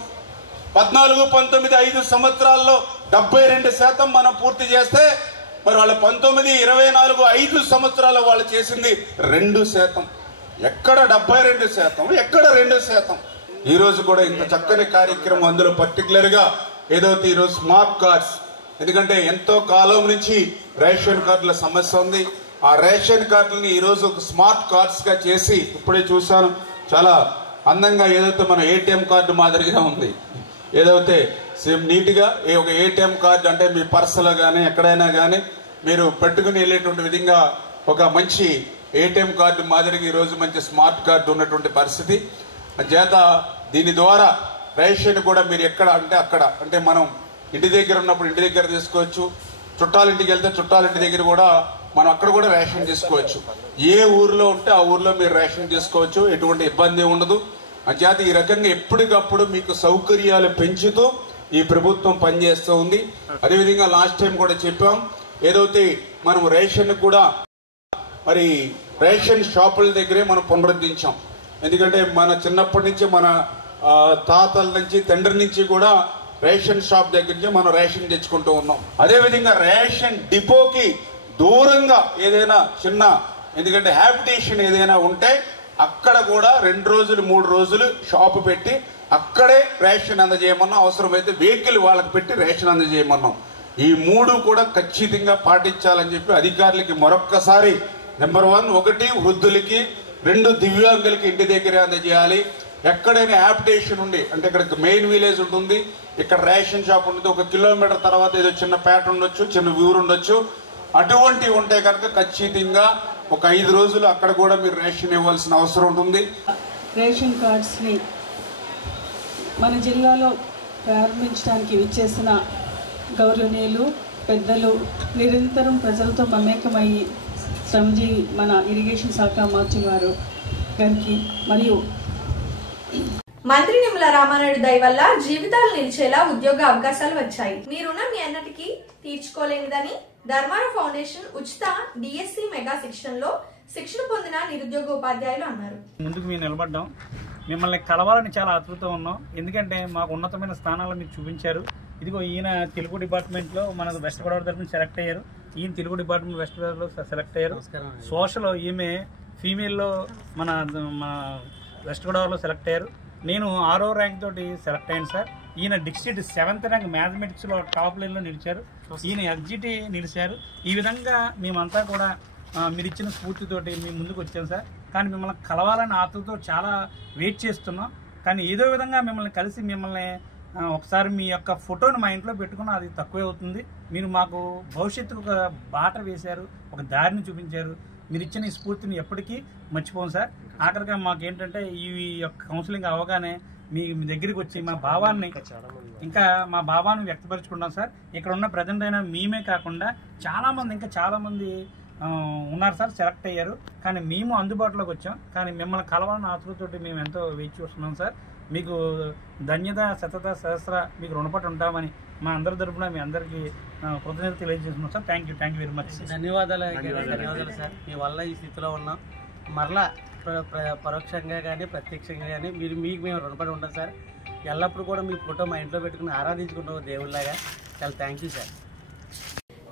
14, 19, 5 సంవత్సరాల్లో 72% మనం పూర్తి చేస్తే మరి వాళ్ళ 19, 24, 5 సంవత్సరాలు వాళ్ళు చేసింది 2%. ఎక్కడ 72%, ఎక్కడ 2%? ఈ రోజు కూడా ఇంత చక్కని కార్యక్రమం, అందులో పర్టికులర్ గా ఏదైతే ఈరోజు స్మార్ట్ కార్డ్స్, ఎందుకంటే ఎంతో కాలం నుంచి రేషన్ కార్డుల సమస్య ఉంది. ఆ రేషన్ కార్డులని ఈ రోజు ఒక స్మార్ట్ కార్డ్స్ గా చేసి ఇప్పుడే చూసాను, చాలా అందంగా ఏదైతే మన ఏటీఎం కార్డు మాదిరిగా ఉంది. ఏదైతే సేమ్ నీట్ గా ఒక ఏటీఎం కార్డు అంటే మీ పర్సులో కానీ ఎక్కడైనా కానీ మీరు పెట్టుకుని వెళ్ళేటువంటి విధంగా ఒక మంచి ఏటీఎం కార్డు మాదిరిగా ఈరోజు మంచి స్మార్ట్ కార్డు ఉన్నటువంటి పరిస్థితి చేత దీని ద్వారా రేషన్ కూడా మీరు ఎక్కడ అంటే అక్కడ, అంటే మనం ఇంటి దగ్గర ఉన్నప్పుడు ఇంటి దగ్గర తీసుకోవచ్చు, చుట్టాలింటికి వెళ్తే చుట్టాలింటి దగ్గర కూడా మనం అక్కడ కూడా రేషన్ తీసుకోవచ్చు. ఏ ఊర్లో ఉంటే ఆ ఊర్లో మీరు రేషన్ తీసుకోవచ్చు, ఎటువంటి ఇబ్బంది ఉండదు. చేత ఈ రకంగా ఎప్పటికప్పుడు మీకు సౌకర్యాలు పెంచుతూ ఈ ప్రభుత్వం పనిచేస్తూ ఉంది. అదేవిధంగా లాస్ట్ టైం కూడా చెప్పాం, ఏదైతే మనం రేషన్ కూడా మరి రేషన్ షాపుల దగ్గరే మనం పునరుద్ధరించాం. ఎందుకంటే మన చిన్నప్పటి నుంచి మన తాతల నుంచి తండ్రి నుంచి కూడా రేషన్ షాప్ దగ్గర నుంచి మనం రేషన్ తెచ్చుకుంటూ ఉన్నాం. అదేవిధంగా రేషన్ డిపోకి దూరంగా ఏదైనా చిన్న, ఎందుకంటే హ్యాబిటేషన్ ఏదైనా ఉంటే అక్కడ కూడా 2 రోజులు 3 రోజులు షాపు పెట్టి అక్కడే రేషన్ అందజేయమన్నాం. అవసరమైతే వెహికల్ వాళ్ళకి పెట్టి రేషన్ అందజేయమన్నాం. ఈ 3 కూడా ఖచ్చితంగా పాటించాలని చెప్పి అధికారులకి మరొక్కసారి నెంబర్ 1 వృద్ధులకి, 2 దివ్యాంగులకి ఇంటి దగ్గరే అందజేయాలి. ఎక్కడైనా హ్యాబిటేషన్ ఉండి, అంటే ఇక్కడ మెయిన్ విలేజ్ ఉంటుంది, ఇక్కడ రేషన్ షాప్ ఉంటుంది, 1 కిలోమీటర్ తర్వాత ఏదో చిన్న పేట ఉండొచ్చు, చిన్న ఊరు ఉండొచ్చు, అటువంటివి ఉంటే కనుక ఖచ్చితంగా ఒక 5 రోజులు అక్కడ కూడా మీరు రేషన్ ఇవ్వాల్సిన అవసరం ఉంటుంది. రేషన్ కార్డ్స్ని మన జిల్లాలో ప్రారంభించడానికి విచ్చేసిన గౌరవనీయులు పెద్దలు, నిరంతరం ప్రజలతో మమేకమయ్యి శ్రమజీవి మన ఇరిగేషన్ శాఖ మంత్రి గారికి మరియు మంత్రి నిమ్మల రామానాయుడు దయ వల్ల జీవితాలు నిలిచేలా ఉద్యోగ అవకాశాలు వచ్చాయి. మీ రుణం మీ అన్నటికి తీర్చుకోలేనిదని ధర్మాన ఫౌండేషన్ ఉచిత డిఎస్సి మెగా శిక్షణలో శిక్షణ పొందిన నిరుద్యోగ ఉపాధ్యాయులు అన్నారు. ముందుకు మేము నిలబడ్డాం, మిమ్మల్ని కలవాలని చాలా ఆతృత ఉన్నాం. ఎందుకంటే మాకు ఉన్నతమైన స్థానాలు మీకు చూపించారు. ఇదిగో ఈయన తెలుగు డిపార్ట్మెంట్లో మన వెస్ట్ గోదావరి తరఫున సెలెక్ట్ అయ్యారు. ఈయన తెలుగు డిపార్ట్మెంట్ వెస్ట్ గోదావరిలో సెలెక్ట్ అయ్యారు. సోషల్ ఈమె ఫీమేల్లో మన వెస్ట్ గోదావరిలో సెలెక్ట్ అయ్యారు. నేను 6వ ర్యాంక్ తోటి సెలెక్ట్ అయ్యాను సార్. ఈయన డిస్ట్రిక్ట్ 7th ర్యాంక్ మ్యాథమెటిక్స్లో టాప్ లైన్లో నిలిచారు. ఈయన ఎస్జిటి నిలిచారు. ఈ విధంగా మేమంతా కూడా మీరు ఇచ్చిన స్ఫూర్తితోటి మేము ముందుకు వచ్చాం సార్. కానీ మిమ్మల్ని కలవాలని ఆతృతో చాలా వెయిట్ చేస్తున్నాం. కానీ ఏదో విధంగా మిమ్మల్ని కలిసి మిమ్మల్ని ఒకసారి మీ యొక్క ఫోటోని మా ఇంట్లో పెట్టుకున్నా అది తక్కువే అవుతుంది. మీరు మాకు భవిష్యత్తుకు ఒక బాట వేశారు, ఒక దారిని చూపించారు. మీరు ఇచ్చిన ఈ స్ఫూర్తిని ఎప్పటికీ మర్చిపోం సార్. ఆఖరిగా మాకేంటంటే ఈ యొక్క కౌన్సిలింగ్ అవగానే మీ దగ్గరికి వచ్చి మా భావాన్ని వ్యక్తపరుచుకుంటాం సార్. ఇక్కడ ఉన్న ప్రజెంట్ అయినా మేమే కాకుండా చాలామంది ఉన్నారు సార్, సెలెక్ట్ అయ్యారు. కానీ మేము అందుబాటులోకి వచ్చాం. కానీ మిమ్మల్ని కలవాలని ఆతృతతోటి మేము ఎంతో వెయిట్ చూస్తున్నాం సార్. మీకు ధన్యత శతత సహస్ర మీకు రుణపడి ఉంటామని మా అందరి తరపున మీ అందరికీ కృతజ్ఞత తెలియజేస్తున్నాం sir. Thank you very much. ధన్యవాదాలు సార్. మీ వల్ల ఈ స్థితిలో ఉన్నాం. మరలా పరోక్షంగా కానీ ప్రత్యక్షంగా కానీ మీకు మేము రుణపడి ఉంటాం సార్. ఎల్లప్పుడూ కూడా మీ ఫోటో మా ఇంట్లో పెట్టుకుని ఆరాధించుకుంటాం దేవుళ్ళలాగా. చాలా thank you sir.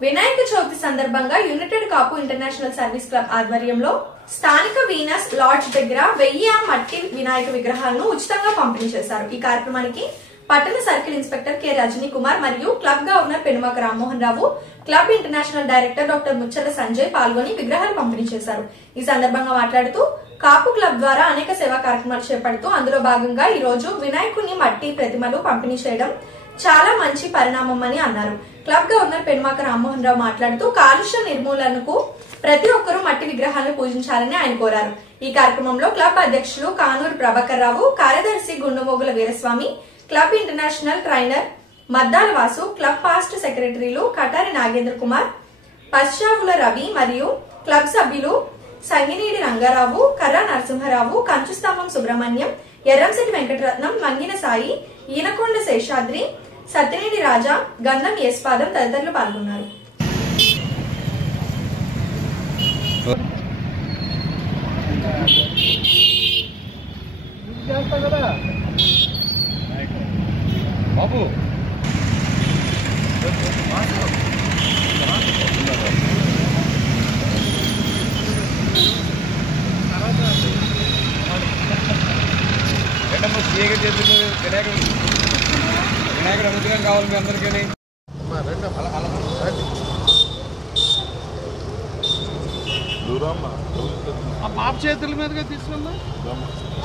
Vinayaka Chavithi సందర్భంగా యునైటెడ్ కాపు ఇంటర్నేషనల్ సర్వీస్ క్లబ్ ఆధ్వర్యంలో స్థానిక వీనస్ లాడ్జ్ దగ్గర 1000 మట్టి వినాయక విగ్రహాలను ఉచితంగా పంపిణీ చేశారు. ఈ కార్యక్రమానికి పట్టణ సర్కిల్ ఇన్స్పెక్టర్ కె రజనీ కుమార్ మరియు club governor Penumaka Rammohan Rao, club international director doctor Muchala Sanjay పాల్గొని విగ్రహాలు పంపిణీ చేశారు. ఈ సందర్భంగా మాట్లాడుతూ కాపు క్లబ్ ద్వారా అనేక సేవా కార్యక్రమాలు చేపడుతూ అందులో భాగంగా ఈ రోజు వినాయకుని మట్టి ప్రతిమలు పంపిణీ చేయడం చాలా మంచి పరిణామం అని అన్నారు. క్లబ్ గవర్నర్ పెనుమాక రామ్మోహన్ రావు మాట్లాడుతూ కాలుష్య నిర్మూలనకు ప్రతి ఒక్కరూ మట్టి విగ్రహాలను పూజించాలని ఆయన కోరారు. ఈ కార్యక్రమంలో క్లబ్ అధ్యక్షులు కానూరు ప్రభాకర్ రావు, కార్యదర్శి Gundumogula Veeraswamy, club international trainer Maddala Vasu, club past సెక్రటరీలు కటారి నాగేంద్ర కుమార్, పశ్చావుల రవి మరియు క్లబ్ సభ్యులు సంగినీడి రంగారావు, కర్రా నరసింహరావు, కంచుస్తంభం సుబ్రహ్మణ్యం, ఎర్రంశెట్టి వెంకటరత్నం, మంగిన సాయి, ఈనకొండ శేషాద్రి, సత్యనేడి రాజా, గంధం యశ్పాదం తదితరులు పాల్గొన్నారు. బాబు వినాయకుడు అనుగ్రహం కావాలి మీ అందరికీ. ఆ పాప చేతుల మీదుగా తీసుకున్నా,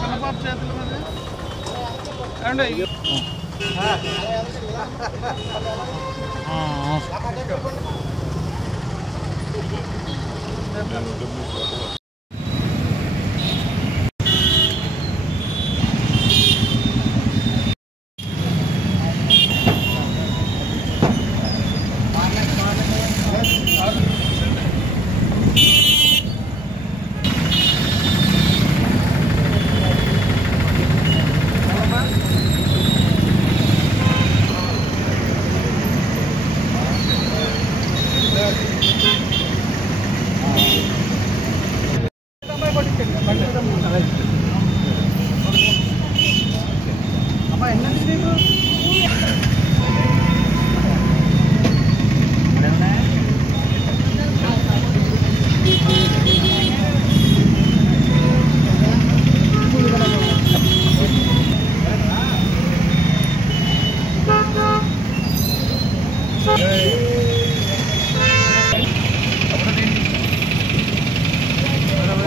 చిన్న పాప చేతుల మీద అండి.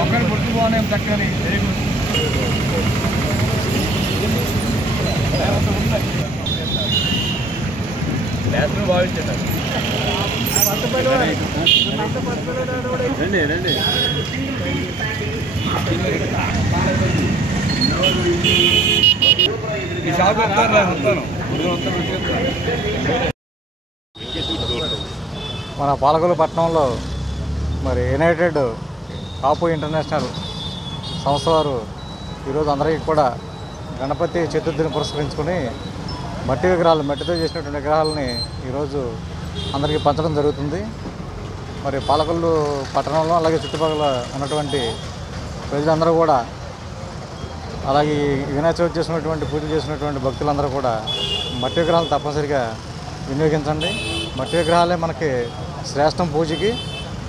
ఒక్కరి గుర్తు బాగున్నాయి చక్కని. Very good. నేషనల్ భావించండి. రండి రండి. ఈ షాప్ వస్తాను. మన పాలకొల్లు పట్టణంలో మరి యునైటెడ్ కాపు ఇంటర్నేషనల్ సంస్థ వారు ఈరోజు అందరికీ కూడా గణపతి చతుర్థిని పురస్కరించుకొని మట్టి విగ్రహాలు, మట్టితో చేసినటువంటి విగ్రహాలని ఈరోజు అందరికీ పంచడం జరుగుతుంది. మరి పాలకొల్లు పట్టణంలో అలాగే చుట్టుపక్కల ఉన్నటువంటి ప్రజలందరూ కూడా, అలాగే వినాయక చవితి చేసినటువంటి పూజలు చేసినటువంటి భక్తులందరూ కూడా మట్టి విగ్రహాలు తప్పనిసరిగా వినియోగించండి. మట్టి విగ్రహాలే మనకి శ్రేష్టం పూజకి.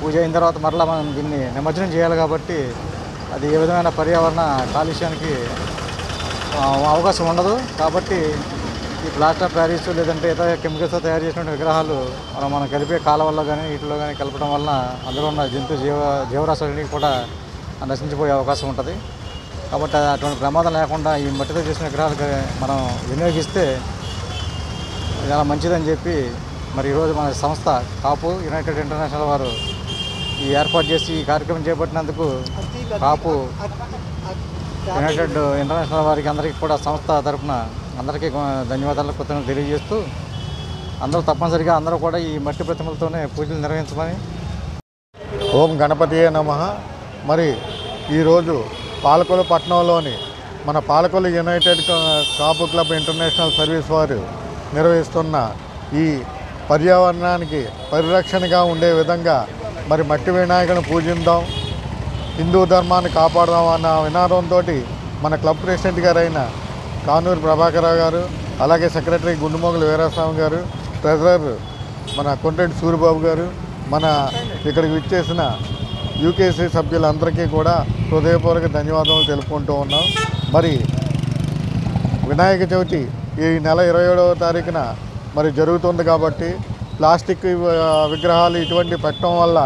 పూజ అయిన తర్వాత మరలా మనం దీన్ని నిమజ్జనం చేయాలి కాబట్టి అది ఏ విధమైన పర్యావరణ కాలుష్యానికి అవకాశం ఉండదు. కాబట్టి ఈ ప్లాస్టర్ ఆఫ్ ప్యారిస్ లేదంటే ఇతర కెమికల్స్తో తయారు చేసినటువంటి విగ్రహాలు మనం కలిపే కాలువల్లో కానీ వీటిలో కానీ కలపడం వలన అందులో ఉన్న జీవరాశులన్నీ కూడా నశించిపోయే అవకాశం ఉంటుంది. కాబట్టి అటువంటి ప్రమాదం లేకుండా ఈ మట్టితో చేసిన విగ్రహాలు మనం వినియోగిస్తే చాలా మంచిదని చెప్పి మరి ఈరోజు మన సంస్థ కాపు యునైటెడ్ ఇంటర్నేషనల్ వారు ఈ ఏర్పాటు చేసి ఈ కార్యక్రమం చేపట్టినందుకు కాపు యునైటెడ్ ఇంటర్నేషనల్ వారికి అందరికీ కూడా సంస్థ తరఫున అందరికీ ధన్యవాదాలు కృతజ్ఞతలు తెలియజేస్తూ అందరూ తప్పనిసరిగా అందరూ కూడా ఈ మట్టి ప్రతిమలతోనే పూజలు నిర్వహించమని. ఓం గణపతియే నమః. మరి ఈరోజు పాలకొల్లు పట్టణంలోని మన పాలకొల్లు యునైటెడ్ కాపు క్లబ్ ఇంటర్నేషనల్ సర్వీస్ వారు నిర్వహిస్తున్న ఈ పర్యావరణానికి పరిరక్షణగా ఉండే విధంగా మరి మట్టి వినాయకుని పూజిద్దాం, హిందూ ధర్మాన్ని కాపాడదాం అన్న వినాదంతో మన క్లబ్ ప్రెసిడెంట్ గారైన కానూరు ప్రభాకరరావు గారు, అలాగే సెక్రటరీ గుండుమోగుల వీరాస్వామి గారు, ట్రెజరర్ మన కొండ్రెడ్డి సూరిబాబు గారు, మన ఇక్కడికి విచ్చేసిన యూకేసీ సభ్యులందరికీ కూడా హృదయపూర్వక ధన్యవాదాలు తెలుపుకుంటూ ఉన్నాం. మరి వినాయక చవితి ఈ నెల 27వ తారీఖున మరి జరుగుతుంది కాబట్టి ప్లాస్టిక్ విగ్రహాలు ఇటువంటి పెట్టడం వల్ల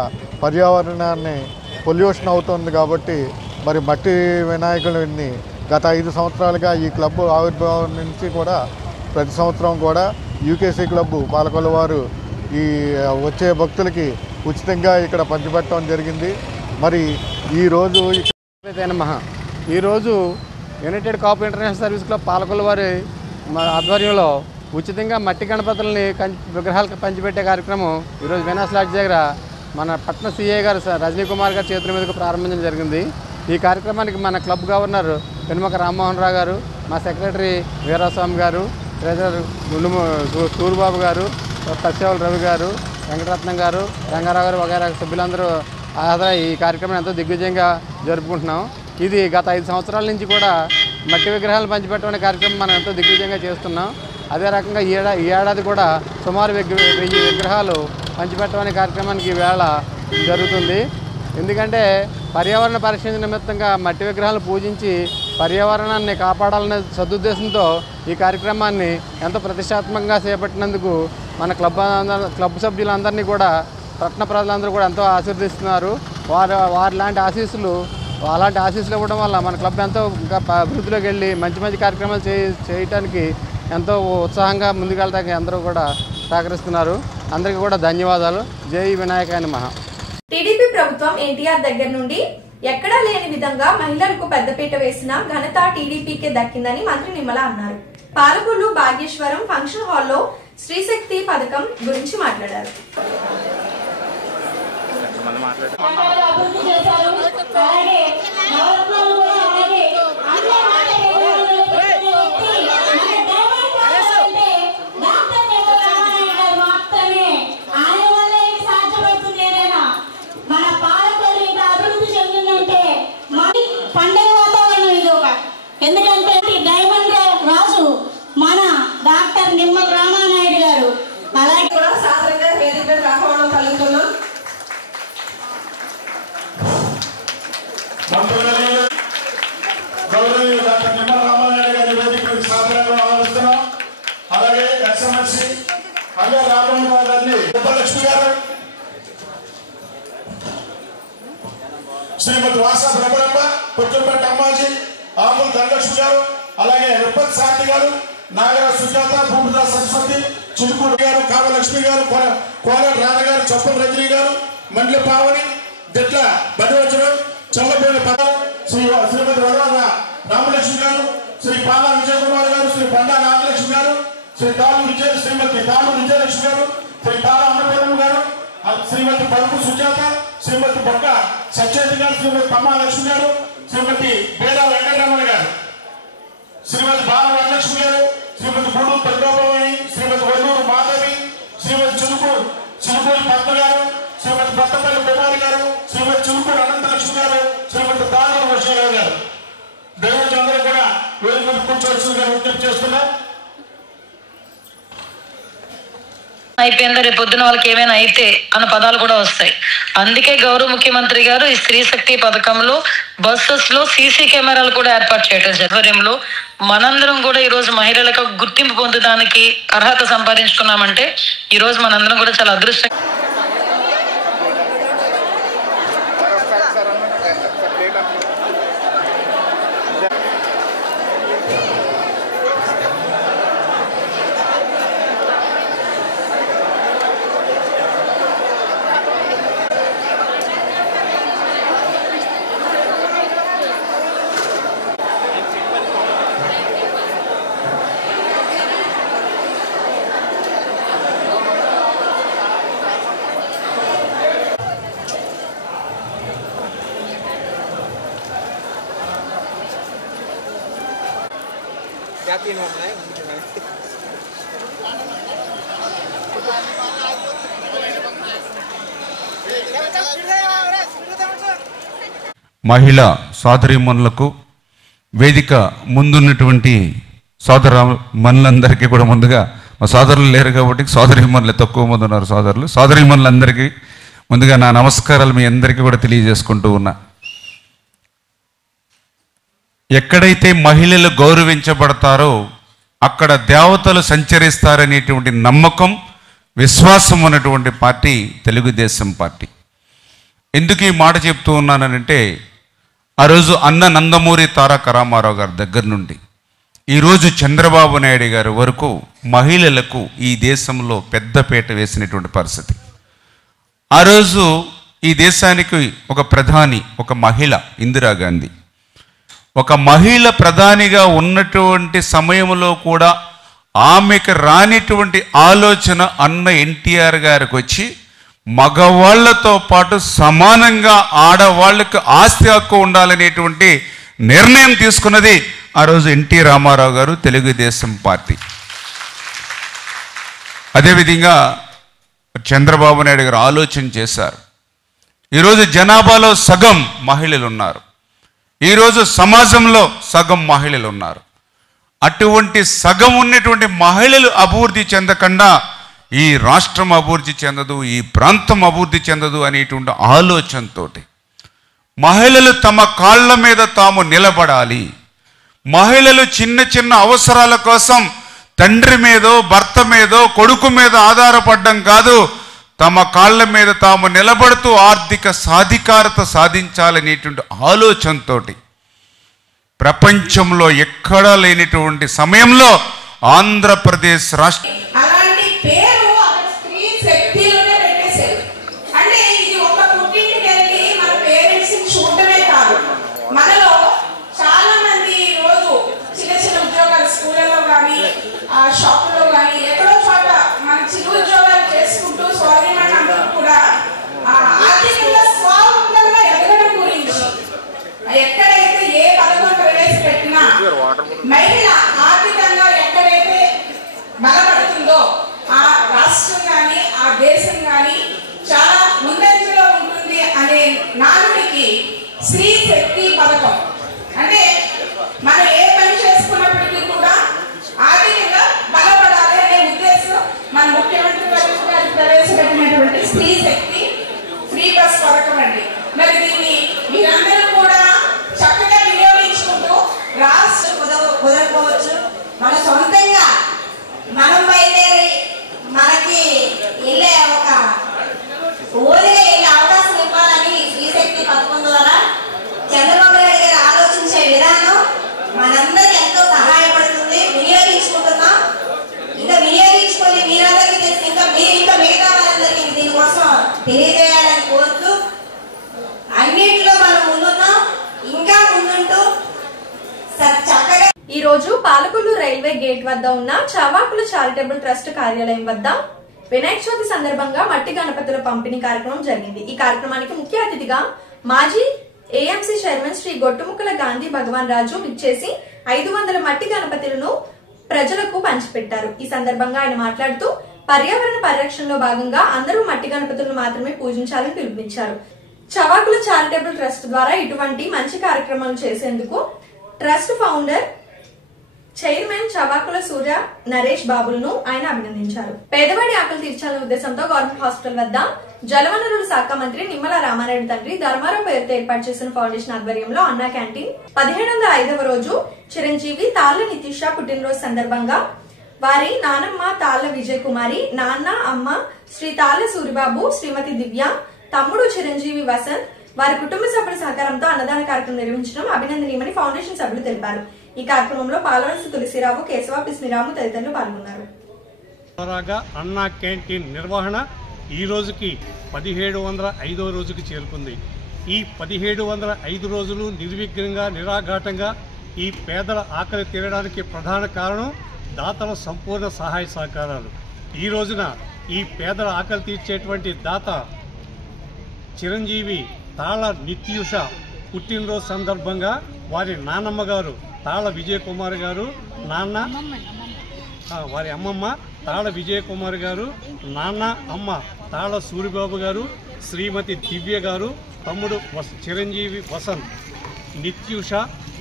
పర్యావరణాన్ని పొల్యూషన్ అవుతుంది కాబట్టి మరి మట్టి వినాయకుడిని గత 5 సంవత్సరాలుగా ఈ క్లబ్ ఆవిర్భావం నుంచి కూడా ప్రతి సంవత్సరం కూడా యూకేసీ క్లబ్ పాలకొల్లు వారు ఈ వచ్చే భక్తులకి ఉచితంగా ఇక్కడ పంచిపెట్టడం జరిగింది. మరి ఈరోజు ఈరోజు యునైటెడ్ కాపు ఇంటర్నేషనల్ సర్వీస్ క్లబ్ పాలకొల్లు వారి ఆధ్వర్యంలో ఉచితంగా మట్టి గణపతులని విగ్రహాలకు పంచిపెట్టే కార్యక్రమం ఈరోజు వీనస్ లాడ్జ్ దగ్గర మన పట్న సిఐ గారు రజనీ కుమార్ గారి చేతుల మీదకు ప్రారంభించడం జరిగింది. ఈ కార్యక్రమానికి మన క్లబ్ గవర్నర్ పెనుమక రామ్మోహన్ రావు గారు, మా సెక్రటరీ వీరాస్వామి గారు, ట్రెజరర్ సూరిబాబు గారు, తత్సేవల రవి గారు, వెంకటరత్నం గారు, రంగారావు గారు వగైరా సభ్యులందరూ హాజరై ఈ కార్యక్రమం ఎంతో దిగ్విజయంగా జరుపుకుంటున్నాం. ఇది గత 5 సంవత్సరాల నుంచి కూడా మట్టి విగ్రహాలను పంచిపెట్టడం కార్యక్రమం మనం ఎంతో దిగ్విజయంగా చేస్తున్నాం. అదే రకంగా ఈ ఏడాది కూడా సుమారు 1000 విగ్రహాలు పంచిపెట్టడం కార్యక్రమానికి వేళ జరుగుతుంది. ఎందుకంటే పర్యావరణ పరిరక్షణ నిమిత్తంగా మట్టి విగ్రహాలను పూజించి పర్యావరణాన్ని కాపాడాలనే సదుద్దేశంతో ఈ కార్యక్రమాన్ని ఎంతో ప్రతిష్టాత్మకంగా చేపట్టినందుకు మన క్లబ్ సభ్యులందరినీ కూడా పట్టణ ప్రజలందరూ కూడా ఎంతో ఆశీర్వదిస్తున్నారు. అలాంటి ఆశీస్సులు ఇవ్వడం వల్ల మన క్లబ్ ఎంతో ఇంకా అభివృద్ధిలోకి వెళ్ళి మంచి కార్యక్రమాలు చేయటానికి ఎంతో ఉత్సాహంగా ముందుకెళ్ళడానికి అందరూ కూడా సహకరిస్తున్నారు. అందరికీ కూడా ధన్యవాదాలు. జై వినాయకాయ నమః. టీడీపీ ప్రభుత్వం ఎన్టీఆర్ దగ్గర నుండి ఎక్కడా లేని విధంగా మహిళలకు పెద్దపీట వేసిన ఘనత టీడీపీకే దక్కిందని మంత్రి నిమ్మల అన్నారు. పాలకొల్లు భాగ్యేశ్వరం ఫంక్షన్ హాల్లో స్త్రీశక్తి పథకం గురించి మాట్లాడారు. ఎందుకంటే డైమండ్ రాజు మన డాక్టర్ నిమ్మల రామానాయుడు గారు అలాగే కూడా సాధారణంగా వేదిక ఆహ్వానం కలుగుతున్నాం. డాక్టర్ నిమ్మల రామానాయుడు గారి వేదిక సాధారణంగా ఆహ్వానిస్తున్నాం. అలాగే ఎస్ఎంఎస్సి అదే రామరావు గారిని ఉపలక్ష్మి గారు, శ్రీమతి వాసా బ్రహ్మరమ్మ, పుట్టంపేట అమ్మాజీ, ఆముల ధనలక్ష్మి గారు, అలాగే విపత్ శాంతి గారు, నాగర సుజాత, భూమిదా సరస్వతి, చిలుకూరు గారు, కామలక్ష్మి గారు, కోల రాధ గారు, చొప్పల రజనీ గారు, మండలి పావని, దిట్ల బడివచనం, చల్లపేట పదం, శ్రీమతి వరద రామలక్ష్మి గారు, శ్రీ పాలా విజయ కుమార్ గారు, శ్రీ బండా నాగలక్ష్మి గారు, శ్రీమతి తాళు విజయలక్ష్మి గారు, శ్రీ తాళ అన్నపూర్ణ గారు, శ్రీమతి పరుపు సుజాత, శ్రీమతి బొక్క సత్యేతి గారు, శ్రీమతి పమ్మాలక్ష్మి గారు, శ్రీమతి బేడా వెంకటరమణ గారు, శ్రీమతి బాల వరలక్ష్మి గారు, శ్రీమతి గూడూరు దుర్గాబాయి, శ్రీమతి వల్లూరు మాధవి, శ్రీమతి చిలుకూరు పద్మ గారు, శ్రీమతి పట్టపల్లి కుమారి గారు, శ్రీమతి చిలుకూరు అనంతలక్ష్మి గారు, శ్రీమతి తాళూరు వర్షరావు గారు. దైవజనులందరూ కూడా వేదిక మీద కూర్చోవలసిందిగా విజ్ఞప్తి చేస్తున్నాం. అయిపోయిందా, రేపు పొద్దున వాళ్ళకి ఏమైనా అయితే అన్న పదాలు కూడా వస్తాయి. అందుకే గౌరవ ముఖ్యమంత్రి గారు ఈ స్త్రీ శక్తి పథకంలో బస్సెస్ లో సీసీ కెమెరాలు కూడా ఏర్పాటు చేయడం ఆధ్వర్యంలో మనందరం కూడా ఈ రోజు మహిళలకు గుర్తింపు పొందడానికి అర్హత సంపాదించుకున్నామంటే ఈ రోజు మనందరం కూడా చాలా అదృష్టం. మహిళా సోదరీమణులకు వేదిక ముందున్నటువంటి సోదరమణులందరికీ కూడా ముందుగా మా సోదరులు లేరు కాబట్టి సోదరీమణులు తక్కువ మంది ఉన్నారు. సోదరీమణులందరికీ ముందుగా నా నమస్కారాలు మీ అందరికీ కూడా తెలియజేసుకుంటూ ఉన్నా. ఎక్కడైతే మహిళలు గౌరవించబడతారో అక్కడ దేవతలు సంచరిస్తారనేటువంటి నమ్మకం, విశ్వాసం ఉన్నటువంటి పార్టీ తెలుగుదేశం పార్టీ. ఎందుకు ఈ మాట చెప్తూ ఉన్నానంటే, ఆ రోజు అన్న నందమూరి తారక రామారావు గారి దగ్గర నుండి ఈరోజు చంద్రబాబు నాయుడు గారి వరకు మహిళలకు ఈ దేశంలో పెద్దపీట వేసినటువంటి పరిస్థితి. ఆ రోజు ఈ దేశానికి ఒక ప్రధాని, ఒక మహిళ ఇందిరాగాంధీ, ఒక మహిళ ప్రధానిగా ఉన్నటువంటి సమయంలో కూడా ఆమెకు రానిటువంటి ఆలోచన అన్న ఎన్టీఆర్ గారికి వచ్చి మగవాళ్లతో పాటు సమానంగా ఆడవాళ్లకు ఆస్తి హక్కు ఉండాలనేటువంటి నిర్ణయం తీసుకున్నది ఆ రోజు ఎన్టీ రామారావు గారు, తెలుగుదేశం పార్టీ. అదేవిధంగా చంద్రబాబు నాయుడు గారు ఆలోచన చేశారు. ఈరోజు జనాభాలో సగం మహిళలు ఉన్నారు, ఈరోజు సమాజంలో సగం మహిళలు ఉన్నారు. అటువంటి సగం ఉన్నటువంటి మహిళలు అభివృద్ధి చెందకుండా ఈ రాష్ట్రం అభివృద్ధి చెందదు, ఈ ప్రాంతం అభివృద్ధి చెందదు అనేటువంటి ఆలోచనతో మహిళలు తమ కాళ్ళ మీద తాము నిలబడాలి. మహిళలు చిన్న చిన్న అవసరాల కోసం తండ్రి మీదో, భర్త మీదో, కొడుకు మీద ఆధారపడడం కాదు, తమ కాళ్ళ మీద తాము నిలబడుతూ ఆర్థిక సాధికారత సాధించాలనేటువంటి ఆలోచనతో ప్రపంచంలో ఎక్కడా లేనిటువంటి సమయంలో ఆంధ్రప్రదేశ్ రాష్ట్ర అలాంటి పేరు అక్కడ స్త్రీ శక్తిలోనే పెట్టేశారు. అంటే ఇది ఒక పుట్టింటికి వెళ్ళి మన పేరెంట్స్ ని చూడటమే కాదు, మనలో చాలా మంది రోజు చిన్న చిన్న ఉద్యోగాలు స్కూళ్ళలో కానీ, షాపుల్లో కానీ, ఎక్కడో చోట మన చిన్న ఉద్యోగాలు చేసుకుంటూ స్వాధీనందరూ కూడా ఆర్థికంగా స్వావలంబనగా ఎదగడం గురించి, ఎక్కడైతే ఏ పథకం ప్రవేశపెట్టినా మహిళ ఆర్థికంగా ఎక్కడైతే బలపడుతుందో ఆ రాష్ట్రం కానీ, ఆ దేశం కానీ చాలా ముందంజలో ఉంటుంది అనే నానుడికి స్త్రీ శక్తి పథకం. అంటే మనం ఏ పని చేసుకున్నప్పటికీ కూడా ఆర్థికంగా బలపడాలి అనే ఉద్దేశం మన ముఖ్యమంత్రి గారు ప్రవేశపెట్టినటువంటి స్త్రీ శక్తి ఫ్రీ బస్ పథకం అండి. మరి దీన్ని మీరందరూ కూడా చక్కగా వినియోగించుకుంటూ రాష్ట్ర కుదరకపోవచ్చు, మన సొంతంగా మనం బయలుదేరి మనకి వెళ్ళే ఒక ఊరిగా వెళ్ళే అవకాశం ఇవ్వాలని స్త్రీ శక్తి పథకం ద్వారా చంద్రబాబు నాయుడు గారు ఆలోచించే విధానం మనందరికీ ఎంతో సహాయపడుతుంది. వినియోగించుకుంటున్నాం, ఇంకా వినియోగించుకొని మీరందరికీ తెలిసి ఇంకా మిగతా వాళ్ళందరికీ దీనికోసం తెలియజేయాలని కోరుతూ అన్నింటిలో మనం ముందున్నాం, ఇంకా ముందుంటూ చక్కగా. ఈ రోజు పాలకొల్లు రైల్వే గేట్ వద్ద ఉన్న చవాకుల చారిటబుల్ ట్రస్ట్ కార్యాలయం వద్ద వినాయక చవితి సందర్భంగా మట్టి గణపతుల పంపిణీ కార్యక్రమం జరిగింది. ఈ కార్యక్రమానికి ముఖ్య అతిథిగా మాజీ ఏఎంసీ చైర్మన్ శ్రీ గొట్టుముక్కల గాంధీ భగవాన్ రాజు విచ్చేసి 500 మట్టి గణపతులను ప్రజలకు పంచిపెట్టారు. ఈ సందర్భంగా ఆయన మాట్లాడుతూ పర్యావరణ పరిరక్షణలో భాగంగా అందరూ మట్టి గణపతులను మాత్రమే పూజించాలని పిలుపునిచ్చారు. చవాకుల చారిటబుల్ ట్రస్ట్ ద్వారా ఇటువంటి మంచి కార్యక్రమాలు చేసేందుకు ట్రస్ట్ ఫౌండర్ చైర్మన్ చవాకుల సూర్య నరేష్ బాబులను ఆయన అభినందించారు. పేదవాడి ఆకలి తీర్చాలనే ఉద్దేశంతో గవర్నమెంట్ హాస్పిటల్ వద్ద జలవనరుల శాఖ మంత్రి నిమ్మల రామారెడ్డి తండ్రి ధర్మారావు పేరుతో ఏర్పాటు చేసిన ఫౌండేషన్ ఆధ్వర్యంలో అన్నా క్యాంటీన్ 1705వ రోజు చిరంజీవి తాళ్ల నితీష పుట్టినరోజు సందర్భంగా వారి నానమ్మ తాళ్ల విజయ్ కుమారి, నాన్న అమ్మ శ్రీ తాళ్ల సూరిబాబు, శ్రీమతి దివ్య, తమ్ముడు చిరంజీవి వసంత్ వారి కుటుంబ సభ్యుల సహకారంతో అన్నదాన కార్యక్రమం నిర్వహించడం అభినందనీయమని ఫౌండేషన్ సభ్యులు తెలిపారు. ఈ కార్యక్రమంలో పాలవలసి తులసిరావు, కేశవ పిస్మిరాము తదితరులు పాల్గొన్నారు. అన్నా క్యాంటీన్ నిర్వహణ ఈ రోజుకి 1705వ రోజుకి చేరుకుంది. ఈ 1705 రోజులు నిర్విఘ్నంగా, నిరాఘాటంగా ఈ పేదల ఆకలి తీరడానికి ప్రధాన కారణం దాతల సంపూర్ణ సహాయ సహకారాలు. ఈ రోజున ఈ పేదల ఆకలి తీర్చేటువంటి దాత చిరంజీవి తాళ నిత్యూష పుట్టినరోజు సందర్భంగా వారి నానమ్మ గారు తాళ విజయ్ కుమార్ గారు, నాన్న వారి అమ్మమ్మ తాళ విజయ్ కుమార్ గారు, నాన్న అమ్మ తాళ సూరిబాబు గారు, శ్రీమతి దివ్య గారు, తమ్ముడు చిరంజీవి వసంత్, నిత్యూష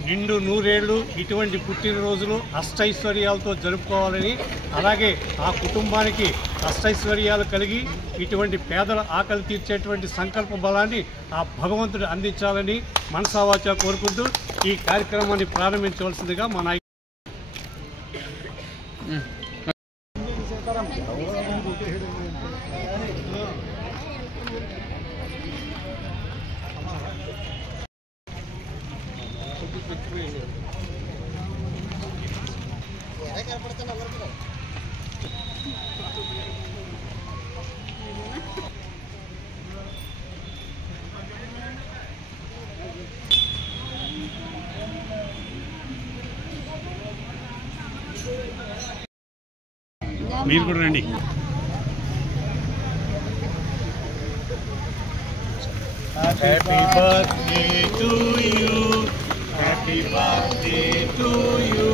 నిండు నూరేళ్లు ఇటువంటి పుట్టినరోజులు అష్టైశ్వర్యాలతో జరుపుకోవాలని, అలాగే ఆ కుటుంబానికి అష్టైశ్వర్యాలు కలిగి ఇటువంటి పేదల ఆకలి తీర్చేటువంటి సంకల్ప బలాన్ని ఆ భగవంతుడు అందించాలని మనసావాచా కోరుకుంటూ ఈ కార్యక్రమాన్ని ప్రారంభించవలసిందిగా మా నాయకుడు మీరు కూడా రండి. Happy birthday to you. Happy birthday to you.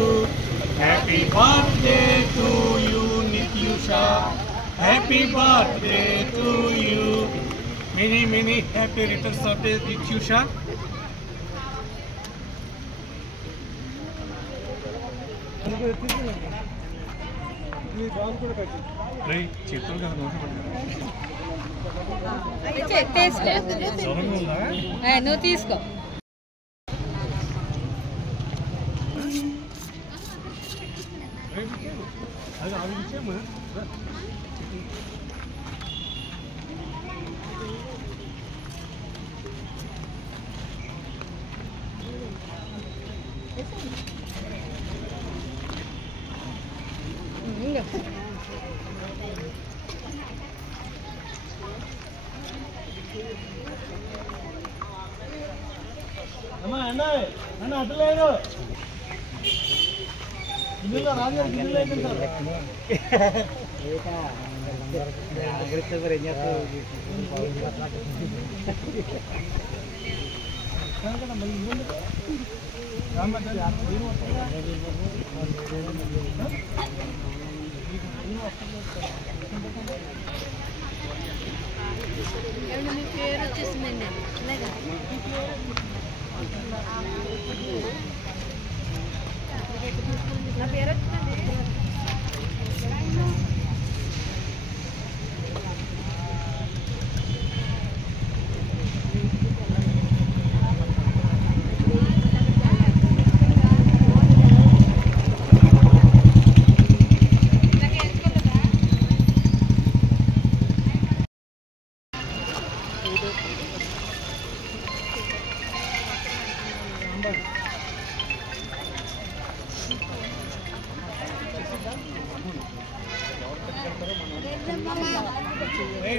Happy birthday to you, Nityusha. Happy birthday to you. Many happy returns of the Nityusha. నువ్వు తీసుకో. అట్లేదు ఇందులో రాజు ఇందులో అయిపోయింది మీ పేరు వచ్చేసిందండి. నా పేరు వచ్చిందండి.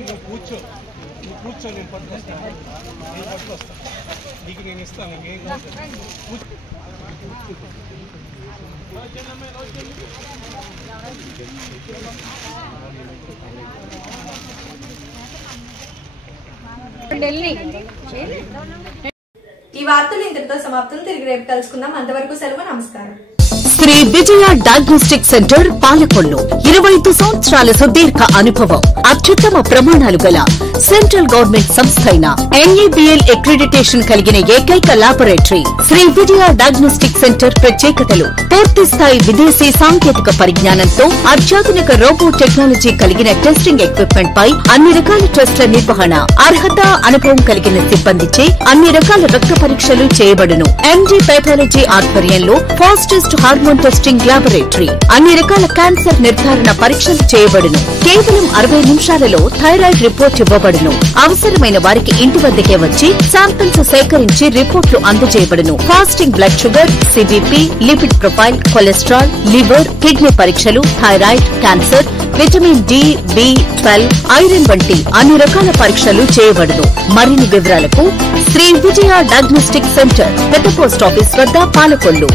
నువ్వు కూర్చో నేను పట్టుకొస్తాను నీకు నేను ఇస్తాను ఇంకేం ఈ వార్తలు ఇంతటితో సమాప్తం. తిరిగి రేపు కలుసుకుందాం. అంతవరకు సెలవు. నమస్కారం. శ్రీ విజయ డయాగ్నోస్టిక్ సెంటర్ పాలకొల్లు 25 సంవత్సరాల సుదీర్ఘ అనుభవం, అత్యుత్తమ ప్రమాణాలు గల సెంట్రల్ గవర్నమెంట్ సంస్థ అయిన NABL అక్రిడిటేషన్ కలిగిన ఏకైక laboratory Shri Vijaya diagnostic centre ప్రత్యేకతలు పూర్తి స్థాయి విదేశీ సాంకేతిక పరిజ్ఞానంతో అత్యాధునిక రోబో టెక్నాలజీ కలిగిన టెస్టింగ్ ఎక్విప్మెంట్ పై అన్ని రకాల టెస్టుల నిర్వహణ, అర్హత, అనుభవం కలిగిన సిబ్బందిచే అన్ని రకాల రక్త పరీక్షలు చేయబడును. MD పైథాలజీ ఆధ్వర్యంలో ఫాస్టెస్ట్ హార్మోన్ టెస్టింగ్ లాబొరేటరీ, అన్ని రకాల క్యాన్సర్ నిర్ధారణ పరీక్షలు చేయబడును. కేవలం 60 నిమిషాలలో థైరాయిడ్ రిపోర్ట్ ఇవ్వబడును. అవసరమైన వారికి ఇంటి వద్దకే వచ్చి శాంపిల్స్ సేకరించి రిపోర్టులు అందజేయబడును. Fasting blood sugar, CBP, lipid profile, cholesterol, liver, kidney పరీక్షలు, thyroid, cancer, vitamin D, B12, iron వంటి అన్ని రకాల పరీక్షలు చేయబడును. మరిన్ని వివరాలకు శ్రీ విజయ డయాగ్నోస్టిక్ సెంటర్, పెద్ద పోస్ట్ ఆఫీస్ వద్ద, పాలకొల్లు.